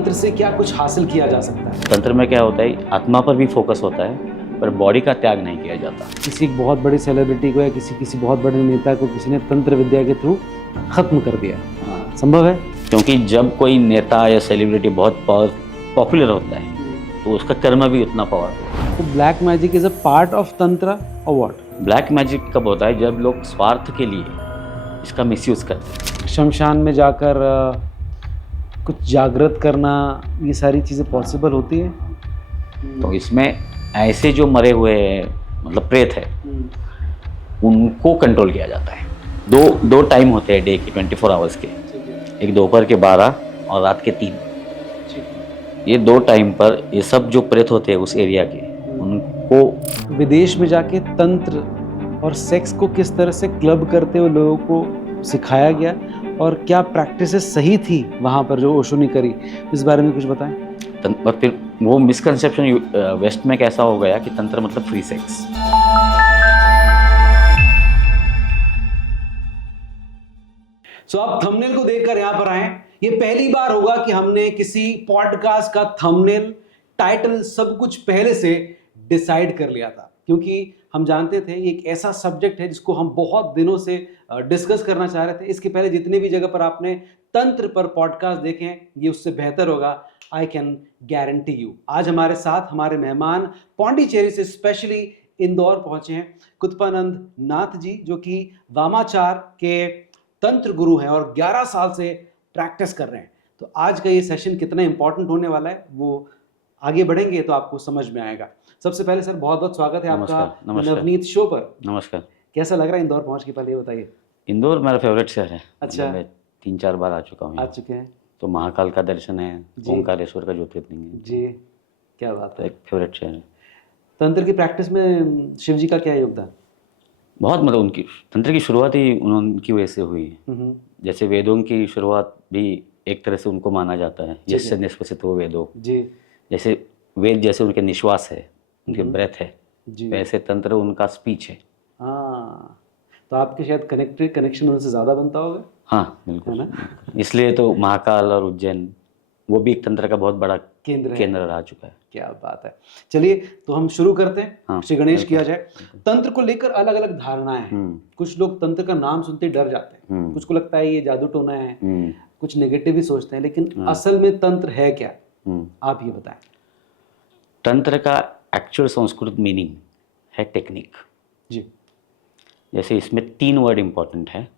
तंत्र से क्या कुछ हासिल किया जा सकता है? तंत्र में क्या होता है, आत्मा पर भी फोकस होता है पर बॉडी का त्याग नहीं किया जाता। किसी बहुत बड़ी सेलिब्रिटी को या किसी बहुत बड़े नेता को किसी ने तंत्र विद्या के थ्रू खत्म कर दिया, हाँ, संभव है? क्योंकि जब कोई नेता या सेलिब्रिटी बहुत पॉपुलर होता है तो उसका कर्म भी उतना पावरफुल है। तो black magic is a part of तंत्र और व्हाट? ब्लैक मैजिक कब होता है, जब लोग स्वार्थ के लिए इसका मिसयूज करते हैं। शमशान में जाकर कुछ जागृत करना, ये सारी चीज़ें पॉसिबल होती हैं? तो इसमें ऐसे जो मरे हुए मतलब प्रेत है उनको कंट्रोल किया जाता है। दो टाइम होते हैं डे के 24 आवर्स के, एक दोपहर के 12 और रात के 3। ये 2 टाइम पर ये सब जो प्रेत होते हैं उस एरिया के, उनको विदेश में जाके तंत्र और सेक्स को किस तरह से क्लब करते हुए लोगों को सिखाया गया और क्या प्रैक्टिसेस सही थी वहाँ पर जो ओशो ने करी, इस बारे में कुछ बताएं। और फिर वो मिसकंसेप्शन वेस्ट में कैसा हो गया कि तंत्र मतलब फ्री सेक्स। सो आप थंबनेल को देखकर यहाँ पर आए, ये पहली बार होगा कि हमने किसी पॉडकास्ट का थंबनेल, टाइटल सब कुछ पहले से डिसाइड कर लिया था, क्योंकि हम जानते थे ये एक ऐसा सब्जेक्ट है जिसको हम बहुत दिनों से डिस्कस करना चाह रहे थे। इसके पहले जितने भी जगह पर आपने तंत्र पर पॉडकास्ट देखे हैं ये उससे बेहतर होगा, आई कैन गारंटी यू। आज हमारे साथ हमारे मेहमान पौंडीचेरी से स्पेशली इंदौर पहुंचे हैं कुत्पानंद नाथ जी, जो कि वामाचार के तंत्र गुरु हैं और 11 साल से प्रैक्टिस कर रहे हैं। तो आज का ये सेशन कितना इंपॉर्टेंट होने वाला है वो आगे बढ़ेंगे तो आपको समझ में आएगा। सबसे पहले सर बहुत बहुत स्वागत है आपका नवनीत शो पर। नमस्कार। कैसा लग रहा है इंदौर पहुंच के, पहले ये बताइए। इंदौर मेरा फेवरेट शहर है। अच्छा। मैं 3-4 बार आ चुका हूँ। आ चुके हैं तो महाकाल का दर्शन है, जी। ओंकारेश्वर का ज्योतिर्लिंग है जी, क्या बात तो है। एक फेवरेट शहर है। तंत्र की प्रैक्टिस में शिव जी का क्या योगदान? बहुत मतलब उनकी तंत्र की शुरुआत ही उनकी वजह से हुई है। जैसे वेदों की शुरुआत भी एक तरह से उनको माना जाता है, यस्य निष्पसितो वेदो। जी जैसे वेद जैसे उनके निश्वास है, उनके ब्रेथ है, जी, वैसे तंत्र उनका स्पीच है। हाँ, तो आपके शायद कनेक्शन उनसे ज़्यादा बनता होगा। हाँ बिल्कुल, है ना? इसलिए तो महाकाल और उज्जैन वो भी एक तंत्र का बहुत बड़ा केंद्र रह चुका है। क्या बात है। चलिए तो हम शुरू करते हैं। हाँ, श्री गणेश किया जाए। तंत्र को लेकर अलग अलग धारणाएं हैं। कुछ लोग तंत्र का नाम सुनते ही डर जाते हैं, कुछ को लगता है ये जादू टोना है, कुछ नेगेटिव ही सोचते हैं, लेकिन असल में तंत्र है क्या, आप ये बताएं। तंत्र का एक्चुअल संस्कृत मीनिंग है टेक्निक जी। जैसे इसमें 3 वर्ड इंपॉर्टेंट है,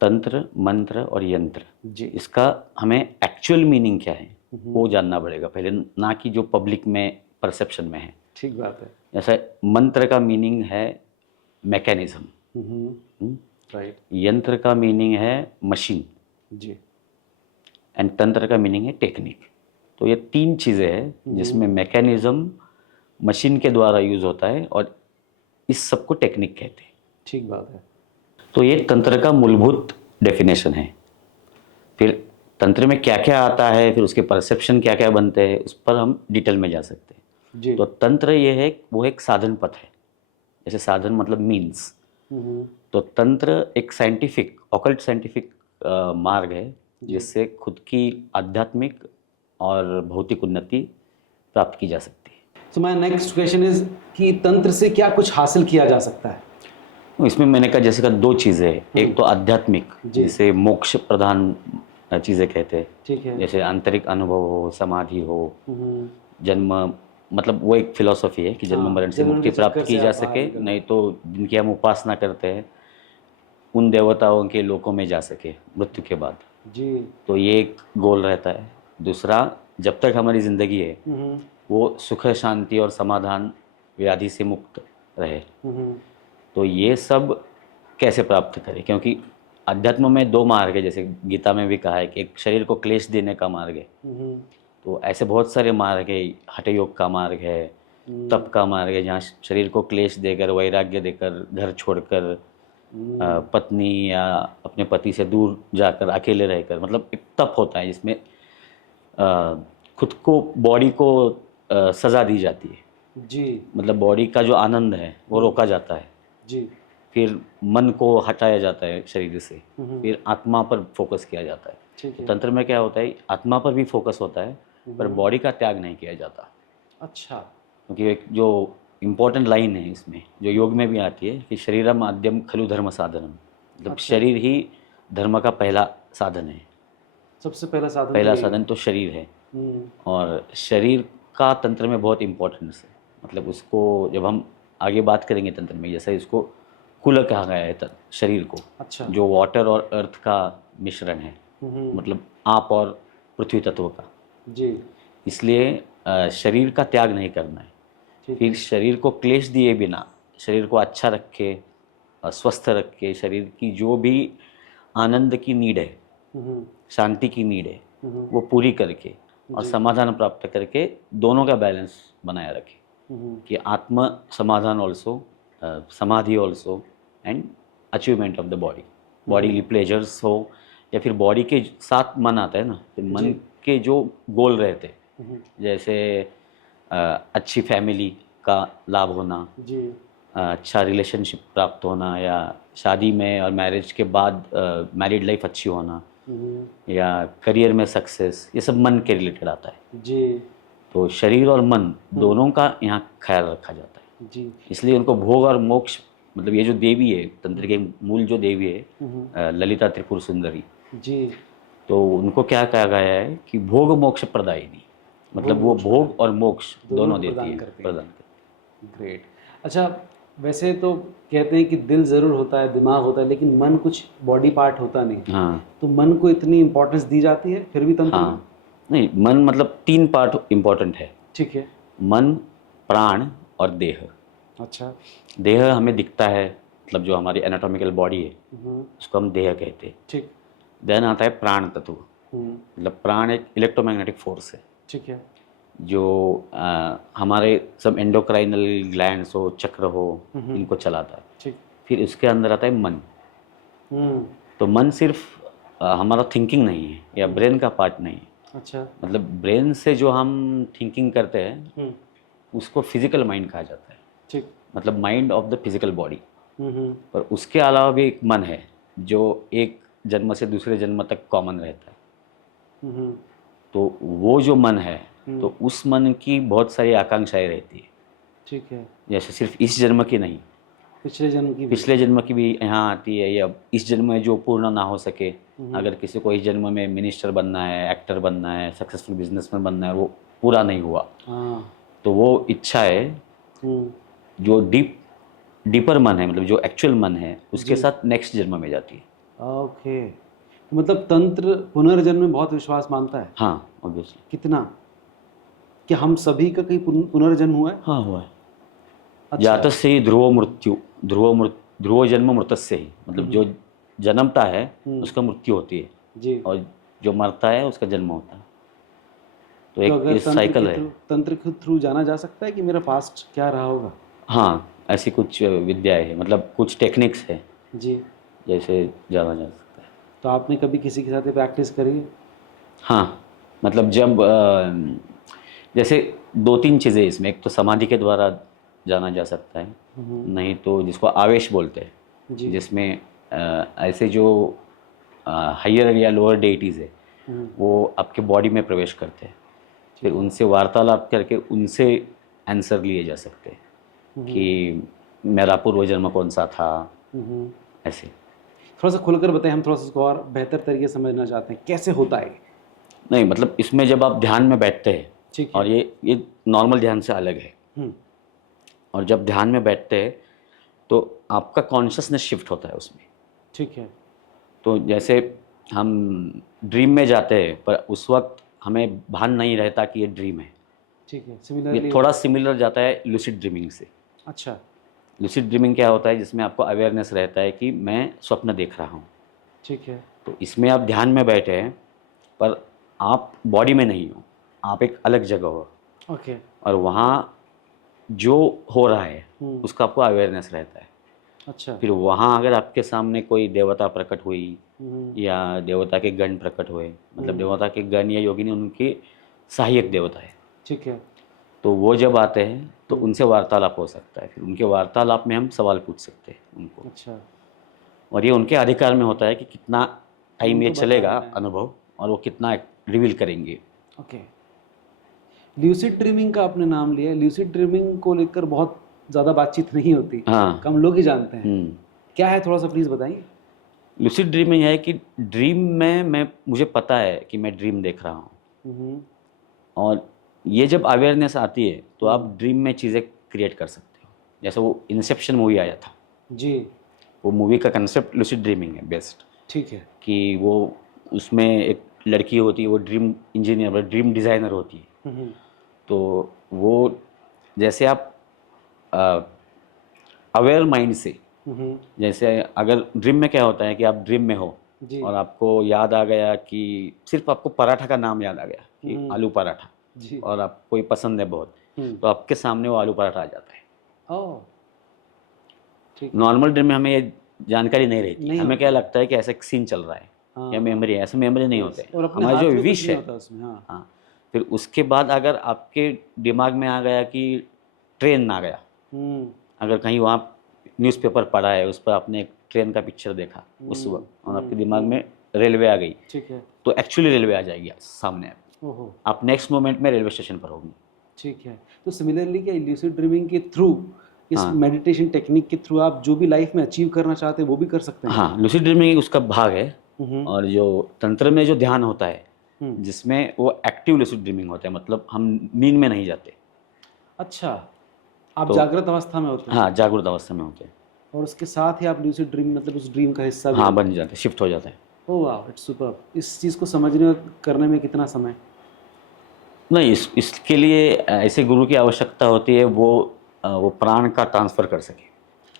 तंत्र, मंत्र और यंत्र जी। इसका हमें एक्चुअल मीनिंग क्या है वो जानना पड़ेगा पहले, ना कि जो पब्लिक में परसेप्शन में है। ठीक बात है। जैसे मंत्र का मीनिंग है मैकेनिज्म, राइट। यंत्र का मीनिंग है मशीन जी। एंड तंत्र का मीनिंग है टेक्निक। तो ये 3 चीज़ें हैं जिसमें मैकेनिज्म मशीन के द्वारा यूज होता है और इस सब को टेक्निक कहते हैं। ठीक बात है। तो ये तंत्र का मूलभूत डेफिनेशन है। फिर तंत्र में क्या क्या आता है, फिर उसके परसेप्शन क्या क्या बनते हैं, उस पर हम डिटेल में जा सकते हैं। जी। तो तंत्र ये है, वो एक साधन पथ है। जैसे साधन मतलब मीन्स, तो तंत्र एक साइंटिफिक ऑकल्ट साइंटिफिक मार्ग है जिससे खुद की आध्यात्मिक और भौतिक उन्नति प्राप्त की जा सकती है। So my next question is कि तंत्र से क्या कुछ हासिल किया जा सकता है? इसमें मैंने कहा जैसे का 2 चीज़ें हैं, एक तो आध्यात्मिक जिसे मोक्ष प्रधान चीज़ें कहते हैं। ठीक है। जैसे आंतरिक अनुभव हो, समाधि हो, जन्म मतलब वो एक फिलॉसफी है कि जन्म मरण से मुक्ति प्राप्त की जा सके, नहीं तो जिनकी हम उपासना करते हैं उन देवताओं के लोकों में जा सके मृत्यु के बाद जी। तो ये एक गोल रहता है। दूसरा, जब तक हमारी ज़िंदगी है वो सुख शांति और समाधान व्याधि से मुक्त रहे। तो ये सब कैसे प्राप्त करें, क्योंकि अध्यात्म में 2 मार्ग है, जैसे गीता में भी कहा है कि एक शरीर को क्लेश देने का मार्ग है, तो ऐसे बहुत सारे मार्ग है। हठ योग का मार्ग है, तप का मार्ग है जहाँ शरीर को क्लेश देकर, वैराग्य देकर, घर छोड़कर, पत्नी या अपने पति से दूर जाकर अकेले रहकर, मतलब एक तप होता है जिसमें खुद को, बॉडी को सज़ा दी जाती है जी। मतलब बॉडी का जो आनंद है वो रोका जाता है जी। फिर मन को हटाया जाता है शरीर से, फिर आत्मा पर फोकस किया जाता है। ठीक है। तंत्र में क्या होता है, आत्मा पर भी फोकस होता है पर बॉडी का त्याग नहीं किया जाता। अच्छा। क्योंकि एक जो इम्पोर्टेंट लाइन है इसमें, जो योग में भी आती है कि शरीरम आद्यम खलु धर्म साधनम, मतलब अच्छा। शरीर ही धर्म का पहला साधन है। सबसे पहला साधन पहला तो यही साधन तो शरीर है। हम्म, और शरीर का तंत्र में बहुत इम्पोर्टेंस है। मतलब उसको जब हम आगे बात करेंगे तंत्र में, जैसे इसको कुल कहा गया है शरीर को, अच्छा। जो वाटर और अर्थ का मिश्रण है, मतलब आप और पृथ्वी तत्व का। जी। इसलिए शरीर का त्याग नहीं करना है। ठीक फिर है। शरीर को क्लेश दिए बिना, शरीर को अच्छा रखे, स्वस्थ रखे, शरीर की जो भी आनंद की नीड है, हम्म, शांति की नीड है, वो पूरी करके और जी। समाधान प्राप्त करके दोनों का बैलेंस बनाए रखे। कि आत्म समाधान ऑल्सो, समाधि also, and achievement of the body. Body pleasures हो या फिर बॉडी के साथ मन आता है ना, फिर मन जी। के जो गोल रहते हैं, जैसे अच्छी फैमिली का लाभ होना, जी। अच्छा रिलेशनशिप प्राप्त होना, या शादी में और मैरिज के बाद मैरिड लाइफ अच्छी होना, या करियर में सक्सेस, ये सब मन के रिलेटेड आता है। जी। तो शरीर और मन दोनों का यहाँ ख्याल रखा जाता है। जी। इसलिए उनको भोग और मोक्ष, मतलब ये जो देवी है तंत्र के मूल जो देवी है, ललिता त्रिपुर सुंदरी, जी। तो उनको क्या कहा गया है कि भोग मोक्ष प्रदायिनी, मतलब वो भोग और मोक्ष दोनों देती प्रदान है, करती हैं। प्रदान करती ग्रेट। अच्छा, वैसे तो कहते हैं कि दिल ज़रूर होता है, दिमाग होता है, लेकिन मन कुछ बॉडी पार्ट होता नहीं। है। हाँ तो मन को इतनी इम्पोर्टेंस दी जाती है फिर भी तंत्र में? हाँ, नहीं, मन मतलब 3 पार्ट इम्पोर्टेंट है। ठीक है। मन, प्राण और देह। अच्छा। देह हमें दिखता है, मतलब जो हमारी एनाटॉमिकल बॉडी है हम्म, उसको हम देह कहते हैं। ठीक। देन आता है प्राण तत्व, हम्म, मतलब प्राण एक इलेक्ट्रोमैग्नेटिक फोर्स है ठीक है। जो हमारे सब एंडोक्राइनल ग्लैंड्स हो, चक्र हो, इनको चलाता है। ठीक। फिर उसके अंदर आता है मन। हम्म, तो मन सिर्फ हमारा थिंकिंग नहीं है या ब्रेन का पार्ट नहीं है। अच्छा। मतलब ब्रेन से जो हम थिंकिंग करते हैं हम्म, उसको फिजिकल माइंड कहा जाता है, ठीक। मतलब mind of the physical body. Hmm, पर उसके अलावा भी एक मन है जो एक जन्म से दूसरे जन्म तक कॉमन रहता है। हम्म, तो वो जो मन है, तो उस मन की बहुत सारी आकांक्षाएं रहती है, ठीक है। जैसे सिर्फ इस जन्म की नहीं, पिछले जन्म की भी? पिछले जन्म की भी यहाँ आती है, या इस जन्म में जो पूर्ण ना हो सके, अगर किसी को इस जन्म में मिनिस्टर बनना है, एक्टर बनना है, सक्सेसफुल बिजनेसमैन बनना है, वो पूरा नहीं हुआ, हाँ। तो वो इच्छा है जो डीपर मन है, मतलब जो एक्चुअल मन है, उसके साथ नेक्स्ट जन्म में जाती है। ओके। तो मतलब तंत्र पुनर्जन्म में बहुत विश्वास मानता है? हाँ, ऑब्वियसली। कितना? कि हम सभी का कहीं पुनर्जन्म हुआ है? हाँ, हुआ है। अच्छा। जातस्य ही ध्रुव मृत्यु, ध्रुव जन्म मृतस्य ही, मतलब जो जन्मता है उसका मृत्यु होती है, जी। और जो मरता है उसका जन्म होता है। तो तो एक अगर ये साइकिल है। तंत्र के थ्रू जाना जा सकता है कि मेरा पास्ट क्या रहा होगा? हाँ, ऐसी कुछ विद्याएं है, मतलब कुछ टेक्निक्स है जी। जैसे जाना जा सकता है। तो आपने कभी किसी के साथ ये प्रैक्टिस करी है? हाँ, मतलब जब जैसे 2-3 चीज़ें इसमें, एक तो समाधि के द्वारा जाना जा सकता है, नहीं तो जिसको आवेश बोलते हैं, जी। जिसमें ऐसे जो हायर या लोअर डेइटीज़ है वो आपके बॉडी में प्रवेश करते हैं, फिर उनसे वार्तालाप करके उनसे आंसर लिए जा सकते हैं कि मेरा पूर्व जन्म कौन सा था, ऐसे। थोड़ा सा खुलकर बताएं, हम थोड़ा सा इसको और बेहतर तरीके से समझना चाहते हैं, कैसे होता है? नहीं, मतलब इसमें जब आप ध्यान में बैठते हैं, ठीक है। और ये नॉर्मल ध्यान से अलग है, हम्म, और जब ध्यान में बैठते हैं तो आपका कॉन्शियसनेस शिफ्ट होता है उसमें। ठीक है। तो जैसे हम ड्रीम में जाते हैं पर उस वक्त हमें भान नहीं रहता कि ये ड्रीम है। ठीक है। ये सिमिलरली। थोड़ा सिमिलर जाता है लूसिड ड्रीमिंग से। अच्छा। लूसिड ड्रीमिंग क्या होता है, जिसमें आपको अवेयरनेस रहता है कि मैं स्वप्न देख रहा हूँ। ठीक है। तो इसमें आप ध्यान में बैठे हैं पर आप बॉडी में नहीं हो, आप एक अलग जगह हो, ओके। और वहाँ जो हो रहा है उसका आपको अवेयरनेस रहता है। अच्छा। फिर वहाँ अगर आपके सामने कोई देवता प्रकट हुई या देवता के गण प्रकट हुए, मतलब देवता के गण या योगिनी उनके सहायक देवता है, ठीक है। तो वो जब आते हैं तो उनसे वार्तालाप हो सकता है। फिर उनके वार्तालाप में हम सवाल पूछ सकते हैं उनको, अच्छा। और ये उनके अधिकार में होता है कि कितना टाइम ये उनको चलेगा बताना है। अनुभव, और वो कितना रिवील करेंगे। ओके, ल्यूसिड ड्रीमिंग का आपने नाम लिया। ल्यूसिड ड्रीमिंग को लेकर बहुत ज़्यादा बातचीत नहीं होती, हाँ। कम लोग ही जानते हैं। क्या है, थोड़ा सा प्लीज़ बताइए। लूसिड ड्रीमिंग है कि ड्रीम में मुझे पता है कि मैं ड्रीम देख रहा हूँ, हम्म, और ये जब अवेयरनेस आती है तो आप ड्रीम में चीज़ें क्रिएट कर सकते हो। जैसे वो इंसेप्शन मूवी आया था, जी, वो मूवी का कंसेप्ट लूसिड ड्रीमिंग है बेस्ट। ठीक है। कि वो उसमें एक लड़की होती है, वो ड्रीम इंजीनियर, ड्रीम डिज़ाइनर होती है। हम्म, तो वो जैसे आप अवेयर माइंड से, हम्म, जैसे अगर ड्रीम में क्या होता है कि आप ड्रीम में हो जी, और आपको याद आ गया कि सिर्फ आपको पराठा का नाम याद आ गया कि आलू पराठा, जी, और आपको ये पसंद है बहुत, हम्म, तो आपके सामने वो आलू पराठा आ जाता है। ओह, ठीक है। नॉर्मल ड्रीम में हमें ये जानकारी नहीं रहती, नहीं हमें क्या होता। लगता है कि ऐसा एक सीन चल रहा है हाँ, या हाँ, मेमोरी है, ऐसे मेमोरी नहीं yes, होते। और अपने हमारी हाथ जो में कुछ विश नहीं है, होता उसमें। हाँ, हाँ, फिर उसके बाद अगर आपके दिमाग में आ गया कि ट्रेन आ गया, हम्म, अगर कहीं वहाँ न्यूज़पेपर पढ़ा है, उस पर आपने एक ट्रेन का पिक्चर देखा उस वक्त, और आपके दिमाग में रेलवे आ गई, ठीक है। तो एक्चुअली रेलवे आ जाएगी सामने। ओहो, आप नेक्स्ट मोमेंट में रेलवे स्टेशन पर होंगे। ठीक है। तो सिमिलरली क्या ल्यूसिड ड्रीमिंग के थ्रू, इस हाँ, मेडिटेशन टेक्निक के थ्रू आप जो भी लाइफ में अचीव करना चाहते हैं वो भी कर सकते हैं? हाँ, लूसिड ड्रीमिंग उसका भाग है। हम्म, और जो तंत्र में जो ध्यान होता है, हम्म, जिसमें वो एक्टिव लूसिड ड्रीमिंग होता है, मतलब हम नींद में नहीं जाते। अच्छा, आप तो जागृत अवस्था में होते हैं हाँ, जागरूक अवस्था में होते हैं। और उसके साथ ही आप ल्यूसिड ड्रीम, मतलब उस ड्रीम का हिस्सा भी हाँ, होते बन जाते हैं, शिफ्ट हो जाते हैं। हैं। ओह वाह, इट्स सुपर। इस चीज़ को समझने और करने में कितना समय? नहीं, इसके लिए ऐसे गुरु की आवश्यकता होती है, वो प्राण का ट्रांसफ़र कर सके।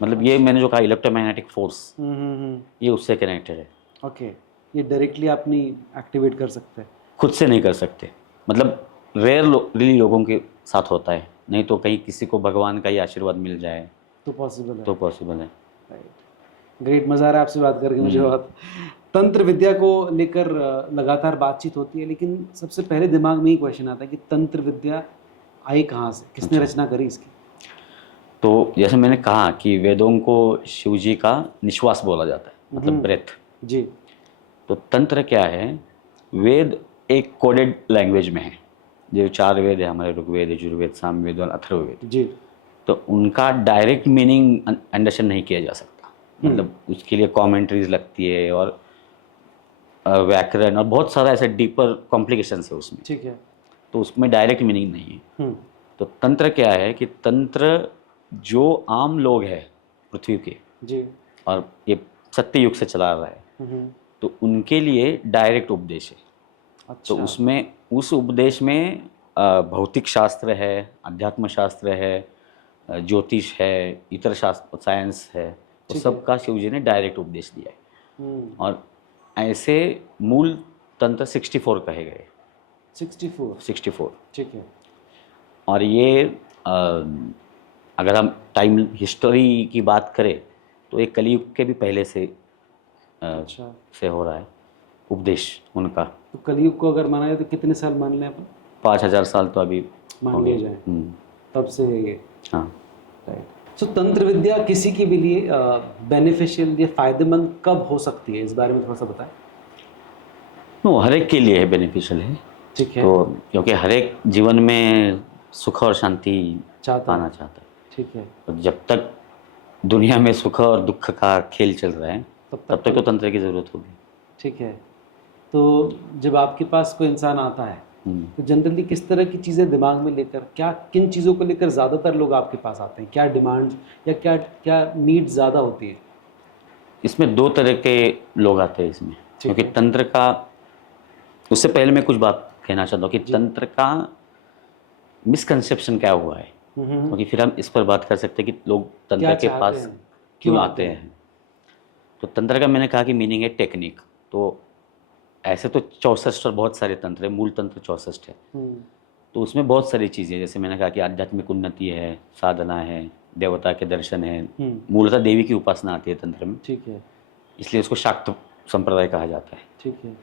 मतलब ये मैंने जो कहा इलेक्ट्रोमैग्नेटिक फोर्स, ये उससे कनेक्टेड है। ओके, ये डायरेक्टली आप नहीं एक्टिवेट कर सकते? खुद से नहीं कर सकते, मतलब रेयर रिली लोगों के साथ होता है, नहीं तो कहीं किसी को भगवान का ही आशीर्वाद मिल जाए तो पॉसिबल है। तो पॉसिबल है। राइट, ग्रेट, मज़ा आ रहा है आपसे बात करके मुझे बहुत। तंत्र विद्या को लेकर लगातार बातचीत होती है, लेकिन सबसे पहले दिमाग में ही क्वेश्चन आता है कि तंत्र विद्या आई कहाँ से, किसने रचना करी इसकी? तो जैसे मैंने कहा कि वेदों को शिव जी का निश्वास बोला जाता है, मतलब ब्रेथ। जी, तो तंत्र क्या है? वेद एक कोडेड लैंग्वेज में है। जो 4 वेद है हमारे, ऋग्वेद, यजुर्वेद, सामवेद और अथर्ववेद, जी, तो उनका डायरेक्ट मीनिंग अंडरस्टैंड नहीं किया जा सकता। मतलब उसके लिए कमेंट्रीज लगती है और व्याकरण और बहुत सारा ऐसा डीपर कॉम्प्लिकेशंस है उसमें, ठीक है। तो उसमें डायरेक्ट मीनिंग नहीं है। तो तंत्र क्या है कि तंत्र जो आम लोग हैं पृथ्वी के, जी, और ये सत्य युग से चला रहा है, तो उनके लिए डायरेक्ट उपदेश है। अच्छा, तो उसमें, उस उपदेश में भौतिक शास्त्र है, अध्यात्म शास्त्र है, ज्योतिष है, इतर शास्त्र, साइंस है, तो ठीक है। सबका शिव जी ने डायरेक्ट उपदेश दिया है। और ऐसे मूल तंत्र 64 कहे गए। 64, 64। ठीक है। और ये अगर हम टाइम हिस्टोरी की बात करें तो ये कलयुग के भी पहले से अच्छा, से हो रहा है उपदेश उनका। तो कलयुग को अगर माना जाए तो कितने साल मान लें अपन? 5000 साल तो अभी हो मान गए। लिया जाए, तब से है ये। हाँ। राइट। सो तंत्र विद्या किसी के भी लिए बेनिफिशियल या फायदेमंद कब हो सकती है, इस बारे में थोड़ा सा बताएं। नो, हर एक के लिए है, बेनिफिशियल है। ठीक है, तो क्योंकि हर एक जीवन में सुख और शांति चाहता पाना है, चाहता है। ठीक है। और जब तक दुनिया में सुख और दुख का खेल चल रहा है, तब तक तो तंत्र की ज़रूरत होगी। ठीक है। तो जब आपके पास कोई इंसान आता है तो जनरली किस तरह की चीज़ें दिमाग में लेकर, क्या किन चीज़ों को लेकर ज़्यादातर लोग आपके पास आते हैं? क्या डिमांड या क्या क्या नीड ज़्यादा होती है? इसमें 2 तरह के लोग आते हैं इसमें, क्योंकि तंत्र का, उससे पहले मैं कुछ बात कहना चाहता हूँ कि तंत्र का मिसकंसेप्शन क्या हुआ है, क्योंकि फिर हम इस पर बात कर सकते हैं कि लोग तंत्र के पास क्यों आते हैं। तो तंत्र का मैंने कहा कि मीनिंग है टेक्निक। तो ऐसे तो 64 और बहुत सारे तंत्र है, मूल तंत्र 64 है। तो उसमें बहुत सारी चीज़ें, जैसे मैंने कहा कि आध्यात्मिक उन्नति है, साधना है, देवता के दर्शन है, मूलतः देवी की उपासना आती है तंत्र में, ठीक है, इसलिए उसको शाक्त संप्रदाय कहा जाता है। ठीक है।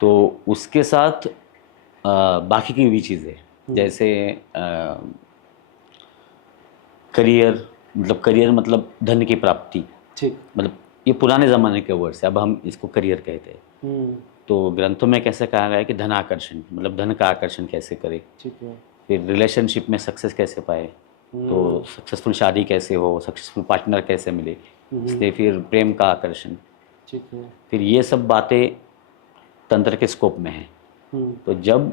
तो उसके साथ बाकी की भी चीज़ें, जैसे करियर, मतलब धन की प्राप्ति, ठीक, मतलब ये पुराने ज़माने के वर्ड्स है, अब हम इसको करियर कहते हैं। तो ग्रंथों में कैसे कहा गया है कि धनाकर्षण, मतलब धन का आकर्षण कैसे करें, ठीक है। फिर रिलेशनशिप में सक्सेस कैसे पाए, तो सक्सेसफुल शादी कैसे हो, सक्सेसफुल पार्टनर कैसे मिले, इसलिए फिर प्रेम का आकर्षण, ठीक है। फिर ये सब बातें तंत्र के स्कोप में हैं। तो जब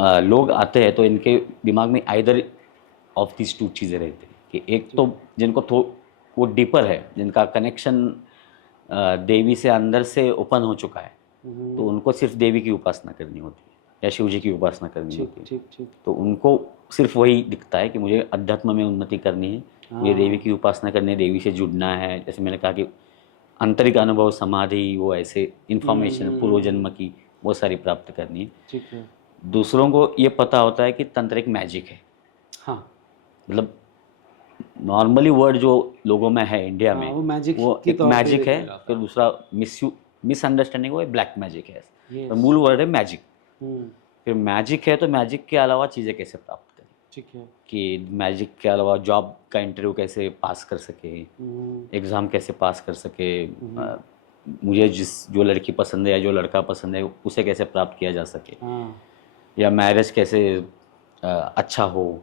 लोग आते हैं तो इनके दिमाग में आइदर ऑफ दिस टू चीज़ें रहती हैं कि एक तो जिनको वो डीपर है, जिनका कनेक्शन देवी से अंदर से ओपन हो चुका है, तो उनको सिर्फ देवी की उपासना करनी होती है या शिव जी की उपासना करनी होती है। ठीक ठीक। तो उनको सिर्फ वही दिखता है कि मुझे अध्यात्म में उन्नति करनी है, मुझे देवी की उपासना करनी है, देवी से जुड़ना है। जैसे मैंने कहा कि आंतरिक अनुभव, समाधि, वो ऐसे इन्फॉर्मेशन पूर्व जन्म की वो सारी प्राप्त करनी है। ठीक है। दूसरों को ये पता होता है कि तंत्र एक मैजिक है। हाँ, मतलब नॉर्मली वर्ड जो लोगों में है इंडिया में, वो मैजिक वो के एक तौर पे मैजिक देखा है, जाता फिर दूसरा मिसअंडरस्टैंडिंग वो ब्लैक मैजिक है। Yes. तो मूल वर्ड है मैजिक। हम्म, फिर मैजिक है तो मैजिक के अलावा चीज़ें कैसे प्राप्त करें, ठीक है। कि मैजिक के अलावा जॉब का इंटरव्यू कैसे पास कर सके, एग्ज़ाम कैसे पास कर सके, मुझे जो लड़की पसंद है या जो लड़का पसंद है उसे कैसे प्राप्त किया जा सके, हाँ, या मैरिज कैसे अच्छा हो।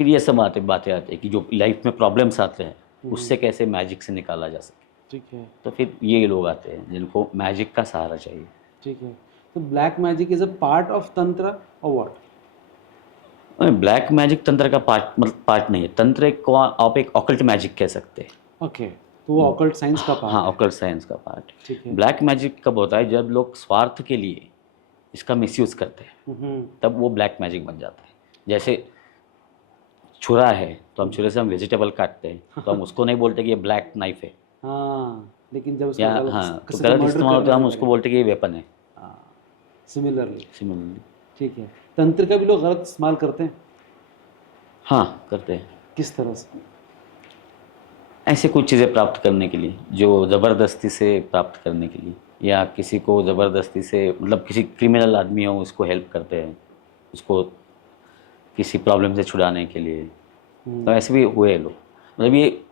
फिर ये सब बातें आती है कि जो लाइफ में प्रॉब्लम्स आते हैं उससे कैसे मैजिक से निकाला जा सके। ठीक है। तो फिर ये लोग आते हैं जिनको मैजिक का सहारा चाहिए। ठीक है। तो black magic is a part of तंत्र और व्हाट? ब्लैक मैजिक तंत्र का पार्ट, मतलब पार्ट नहीं है। तंत्र एक को आप एक ऑकल्ट मैजिक कह सकते हैं। ओके, तो वो ऑकल्ट साइंस का पार्ट हाँ, है। ऑकल्ट साइंस का पार्ट। ठीक है। ब्लैक मैजिक कब होता है? जब लोग स्वार्थ के लिए इसका मिसयूज करते हैं, तब वो ब्लैक मैजिक बन जाता है। जैसे छुरा है तो हम छुरे से हम वेजिटेबल काटते हैं, तो हम उसको नहीं बोलते कि ये ब्लैक नाइफ है, हाँ, लेकिन जब या उसका हाँ तो किसी का गलत murder इस्तेमाल होता है, हम करने उसको बोलते हैं कि ये वेपन है। सिमिलरली। सिमिलरली ठीक है। तंत्र का भी लोग गलत इस्तेमाल करते हैं, हाँ करते हैं। किस तरह से? ऐसे कुछ चीज़ें प्राप्त करने के लिए, जो ज़बरदस्ती से प्राप्त करने के लिए, या किसी को ज़बरदस्ती से, मतलब किसी क्रिमिनल आदमी हो उसको हेल्प करते हैं, उसको किसी प्रॉब्लम से छुड़ाने के लिए। तो ऐसे भी हुए लोग। मतलब ये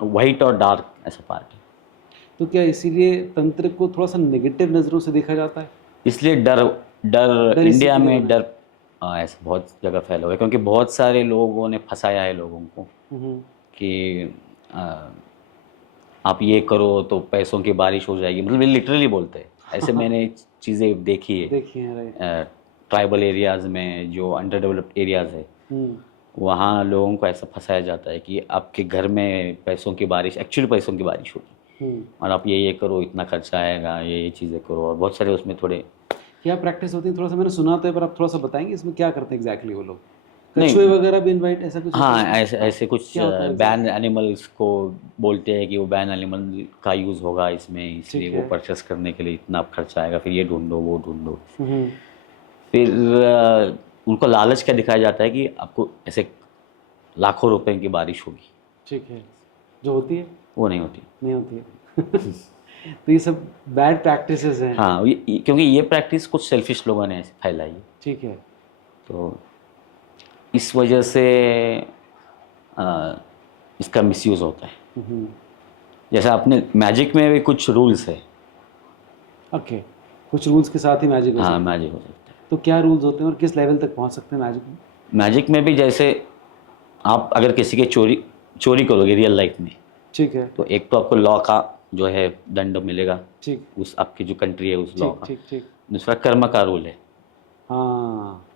वाइट और डार्क ऐसा पार्ट है। तो क्या इसीलिए तंत्र को थोड़ा सा नेगेटिव नज़रों से देखा जाता है? इसलिए डर डर इंडिया इसीलिए में बना डर ऐसे बहुत जगह फैला हुआ है, क्योंकि बहुत सारे लोगों ने फंसाया है लोगों को कि आप ये करो तो पैसों की बारिश हो जाएगी। मतलब ये लिटरली बोलते हैं ऐसे। मैंने चीज़ें देखी है राइट। ट्राइबल एरियाज़ में, जो अंडर डेवलप्ड एरियाज़ है, वहाँ लोगों को ऐसा फंसाया जाता है कि आपके घर में पैसों की बारिश, एक्चुअली पैसों की बारिश होगी, और आप ये करो, इतना खर्चा आएगा, ये चीज़ें करो। और बहुत सारे उसमें थोड़े क्या प्रैक्टिस होती है, थोड़ा सा मैंने सुना तो है, पर आप थोड़ा सा बताएंगे इसमें क्या करते हैं एग्जैक्टली वो लोग? कछुए वगैरह भी इनवाइट, ऐसा कुछ? हाँ, ऐसे कुछ क्या होता है बैन एनिमल्स को बोलते हैं कि वो बैन एनिमल का यूज़ होगा इसमें, इसलिए वो परचेस करने के लिए इतना खर्चा आएगा, फिर ये ढूंढो वो ढूंढो। फिर उनको लालच क्या दिखाया जाता है कि आपको ऐसे लाखों रुपए की बारिश होगी। ठीक है। जो होती है वो नहीं होती। नहीं होती है। तो ये सब बैड प्रैक्टिसेस हैं। हाँ, क्योंकि ये प्रैक्टिस कुछ सेल्फिश लोगों ने फैलाई है। ठीक है। तो इस वजह से इसका मिसयूज़ होता है। जैसे आपने मैजिक में भी कुछ रूल्स है। ओके, कुछ रूल्स के साथ ही मैजिक हो सकता है। हाँ, मैजिक हो सकता है। तो क्या रूल्स होते हैं और किस लेवल तक पहुंच सकते हैं मैजिक में? मैजिक में भी जैसे आप अगर किसी के चोरी करोगे रियल लाइफ में, ठीक है, तो एक तो आपको लॉ का जो है दंड मिलेगा, ठीक, उस आपकी जो कंट्री है उस लॉ का। ठीक ठीक। दूसरा कर्म का रूल है। हाँ,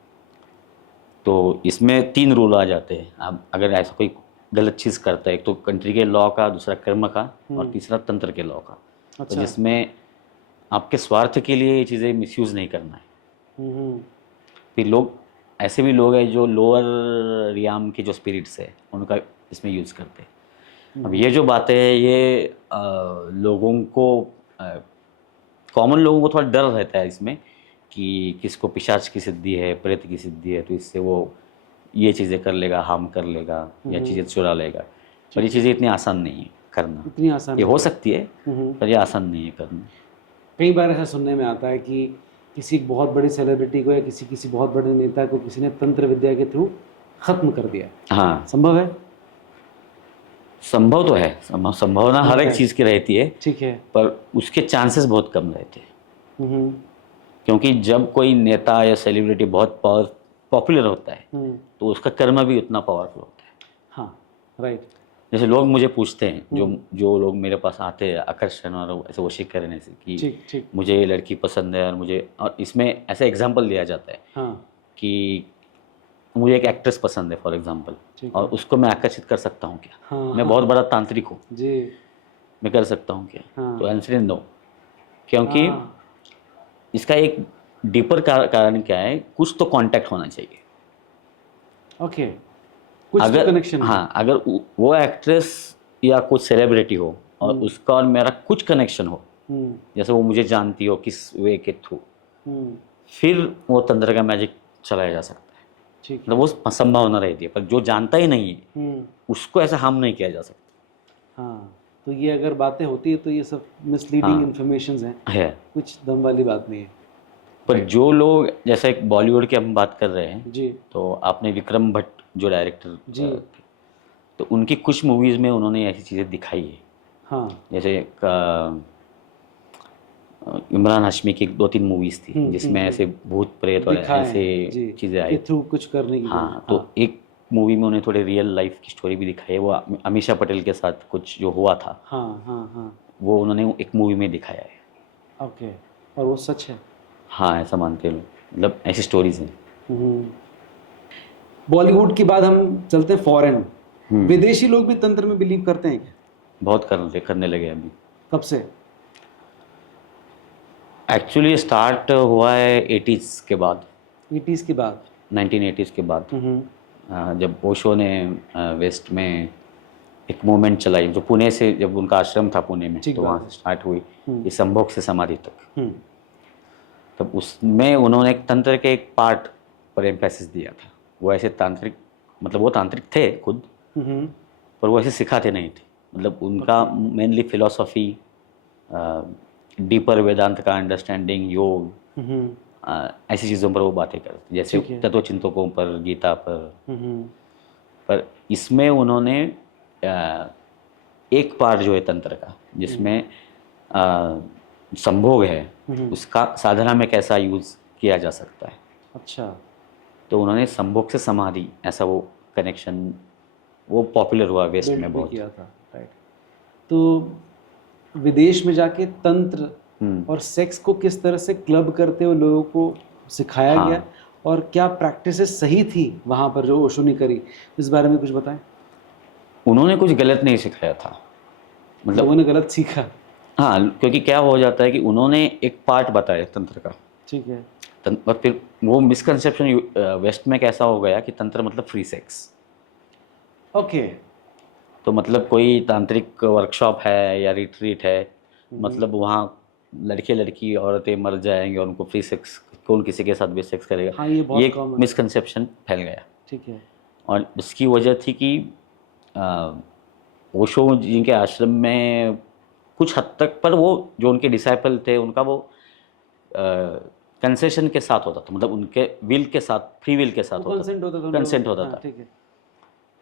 तो इसमें 3 रूल आ जाते हैं। आप अगर ऐसा कोई गलत चीज़ करता है, एक तो कंट्री के लॉ का, दूसरा कर्म का, और तीसरा तंत्र के लॉ का। तो अच्छा। जिसमें आपके स्वार्थ के लिए ये चीज़ें मिसयूज़ नहीं करना है। फिर लोग ऐसे भी लोग हैं जो लोअर रियाम के जो स्पिरिट्स है उनका इसमें यूज़ करते हैं। अब ये जो बातें हैं ये लोगों को, कॉमन लोगों को थोड़ा डर रहता है इसमें कि किसको पिशाच की सिद्धि है, प्रेत की सिद्धि है, तो इससे वो ये चीज़ें कर लेगा, हार्म कर लेगा, या चीज़ें चुरा लेगा। पर ये चीज़ें इतनी आसान नहीं है करना। इतनी आसान ये हो सकती है पर ये आसान नहीं है करना। कई बार ऐसा सुनने में आता है कि किसी बहुत बड़ी सेलिब्रिटी को या किसी बहुत बड़े नेता को किसी ने तंत्र विद्या के थ्रू ख़त्म कर दिया। हाँ, संभव है? संभव तो है। संभावना हर एक चीज़ की रहती है। ठीक है। पर उसके चांसेस बहुत कम रहते हैं। क्योंकि जब कोई नेता या सेलिब्रिटी बहुत पॉपुलर होता है तो उसका कर्म भी उतना पावरफुल होता है। हाँ, राइट। जैसे लोग मुझे पूछते हैं, जो लोग मेरे पास आते हैं आकर्षण और ऐसे वशीक करने से कि ठीक। मुझे ये लड़की पसंद है, और इसमें ऐसा एग्जाम्पल दिया जाता है हाँ, कि मुझे एक एक्ट्रेस पसंद है फॉर एग्जांपल, और उसको मैं आकर्षित कर सकता हूँ क्या? हाँ, मैं बहुत बड़ा तांत्रिक हूँ जी, मैं कर सकता हूँ क्या? हाँ, तो आंसर इज नो। क्योंकि हाँ, इसका एक डीपर कारण क्या है, कुछ तो कांटेक्ट होना चाहिए। ओके, कुछ तो अगर कनेक्शन है। हाँ, अगर वो एक्ट्रेस या कुछ सेलिब्रिटी हो और उसका और मेरा कुछ कनेक्शन हो, जैसे वो मुझे जानती हो किस वे के थ्रू, फिर वो तंत्र का मैजिक चलाया जा सकता है। ठीक मतलब वो संभावना रहती है, पर जो जानता ही नहीं है उसको ऐसा हार्म नहीं किया जा सकता। हाँ, तो ये अगर बातें होती है तो ये सब मिसलीडिंग इन्फॉर्मेशंस हैं, है। कुछ दम वाली बात नहीं है। पर जो लोग, जैसे एक बॉलीवुड की हम बात कर रहे हैं, जी, तो आपने विक्रम भट्ट जो डायरेक्टर जी, थे, तो उनकी कुछ मूवीज़ में उन्होंने ऐसी चीज़ें दिखाई है। हाँ, जैसे इमरान हाशमी की 2-3 मूवीज़ थी जिसमें ऐसे भूत प्रेत और दिखाए ऐसे हैं, जी, चीज़ें आई। के थ्रू कुछ करने की हाँ, कोशिश। तो एक मूवी में उन्हें थोड़े रियल लाइफ की स्टोरी भी दिखाई है। वो अमीषा पटेल के साथ कुछ जो हुआ था, हाँ, वो उन्होंने एक मूवी में दिखाया है। ओके, और वो सच है। हाँ, ऐसा मानते हैं लोग, मतलब ऐसी स्टोरीज हैं। बॉलीवुड के बाद हम चलते हैं फॉरेन। विदेशी लोग भी तंत्र में बिलीव करते हैं क्या? बहुत करने लगे अभी। कब से? एक्चुअली स्टार्ट हुआ है 80s के बाद, 80s के बाद, 1980s के बाद। जब ओशो ने वेस्ट में एक मूवमेंट चलाई, जो पुणे से, जब उनका आश्रम था पुणे में, तो वहाँ से स्टार्ट हुई ये संभोग से समाधि तक। तब उसमें उन्होंने एक तंत्र के एक पार्ट पर एम्फेसिस दिया था। वो ऐसे तांत्रिक, मतलब वो तांत्रिक थे खुद, पर वो ऐसे सिखाते नहीं थे। मतलब उनका मेनली फिलॉसफी, डीपर वेदांत का अंडरस्टैंडिंग, योग, ऐसी चीज़ों पर वो बातें करते, जैसे तत्वचिंतकों पर, गीता पर इसमें उन्होंने एक पार्ट जो है तंत्र का, जिसमें संभोग है, उसका साधना में कैसा यूज़ किया जा सकता है। अच्छा, तो उन्होंने संभोग से समाधि, ऐसा वो कनेक्शन, वो पॉपुलर हुआ वेस्ट में बहुत किया था, राइट। तो विदेश में जाके तंत्र और सेक्स को किस तरह से क्लब करते हुए लोगों को सिखाया गया, और क्या प्रैक्टिसेस सही थी वहाँ पर जो ओशो ने करी, इस बारे में कुछ बताएं। उन्होंने कुछ गलत नहीं सिखाया था, मतलब लोगों ने गलत सीखा। हाँ, क्योंकि क्या हो जाता है कि उन्होंने एक पार्ट बताया तंत्र का, ठीक है, और फिर वो मिसकंसेप्शन वेस्ट में कैसा हो गया कि तंत्र मतलब फ्री सेक्स। ओके, तो मतलब कोई तांत्रिक वर्कशॉप है या रिट्रीट है, मतलब वहाँ लड़के लड़की औरतें मर जाएंगे और उनको फ्री सेक्स, कौन किसी के साथ भी सेक्स करेगा। हाँ, ये एक मिसकंसेप्शन फैल गया। ठीक है, और इसकी वजह थी कि ओशो जी के आश्रम में कुछ हद तक, पर वो जो उनके डिसाइपल थे उनका वो कंसेशन के साथ होता था, मतलब उनके विल के साथ, फ्री विल के साथ कंसेंट होता था, कंसेंट होता था। ठीक है।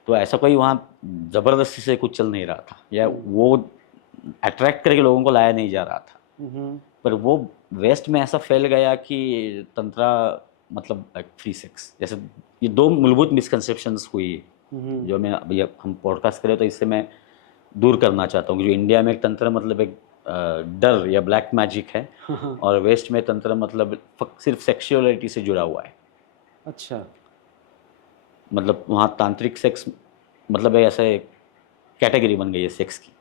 तो ऐसा कोई वहाँ ज़बरदस्ती से कुछ चल नहीं रहा था, या वो अट्रैक्ट करके लोगों को लाया नहीं जा रहा था। पर वो वेस्ट में ऐसा फैल गया कि तंत्रा मतलब फ्री सेक्स, जैसे ये दो मूलभूत मिसकंसेप्शंस हुई, जो मैं अभी हम पॉडकास्ट करें तो इससे मैं दूर करना चाहता हूँ कि जो इंडिया में एक तंत्र मतलब एक डर या ब्लैक मैजिक है, और वेस्ट में तंत्र मतलब सिर्फ सेक्सुअलिटी से जुड़ा हुआ है। अच्छा, मतलब वहाँ तांत्रिक सेक्स मतलब ऐसा एक कैटेगरी बन गई है सेक्स की।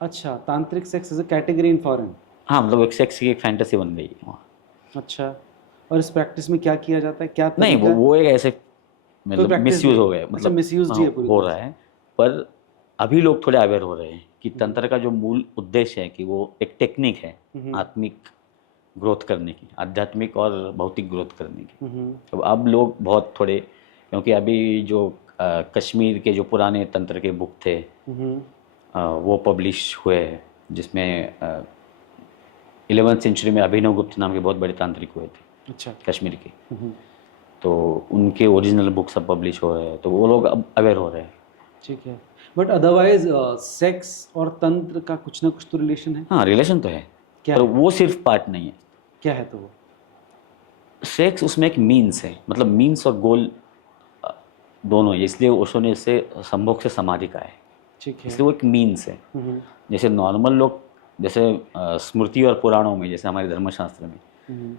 अच्छा, tantric sex as a category in foreign. हाँ, मतलब एक सेक्स की एक फैंटेसी बन गई है वहाँ। अच्छा, और इस प्रैक्टिस में क्या किया जाता है, क्या नहीं, वो एक ऐसे मतलब मिसयूज हो गए, अच्छा, मतलब मिसयूज ही है पूरी हो रहा है। पर अभी लोग थोड़े अवेयर हो रहे हैं कि तंत्र का जो मूल उद्देश्य है कि वो एक टेक्निक है आत्मिक ग्रोथ करने की, आध्यात्मिक और भौतिक ग्रोथ करने की। तो अब लोग बहुत थोड़े, क्योंकि अभी जो कश्मीर के जो पुराने तंत्र के बुक थे वो पब्लिश हुए हैं, जिसमें 11वीं सेंचुरी में अभिनव गुप्त नाम के बहुत बड़े तांत्रिक हुए थे। अच्छा, कश्मीर के। तो उनके ओरिजिनल बुक सब पब्लिश हो रहे हैं, तो वो लोग अब अवेयर हो रहे हैं। ठीक है, बट अदरवाइज सेक्स और तंत्र का कुछ ना कुछ तो रिलेशन है। हाँ, रिलेशन तो है, क्या पर है? वो सिर्फ पार्ट नहीं है। क्या है तो वो? सेक्स उसमें एक मीन्स है, मतलब मीन्स और गोल दोनों है, इसलिए ओशो ने इसे संभोग से समाधि कहा है। ठीक है। इसलिए वो एक मीन्स है। जैसे नॉर्मल लोग, जैसे स्मृति और पुराणों में, जैसे हमारे धर्मशास्त्र में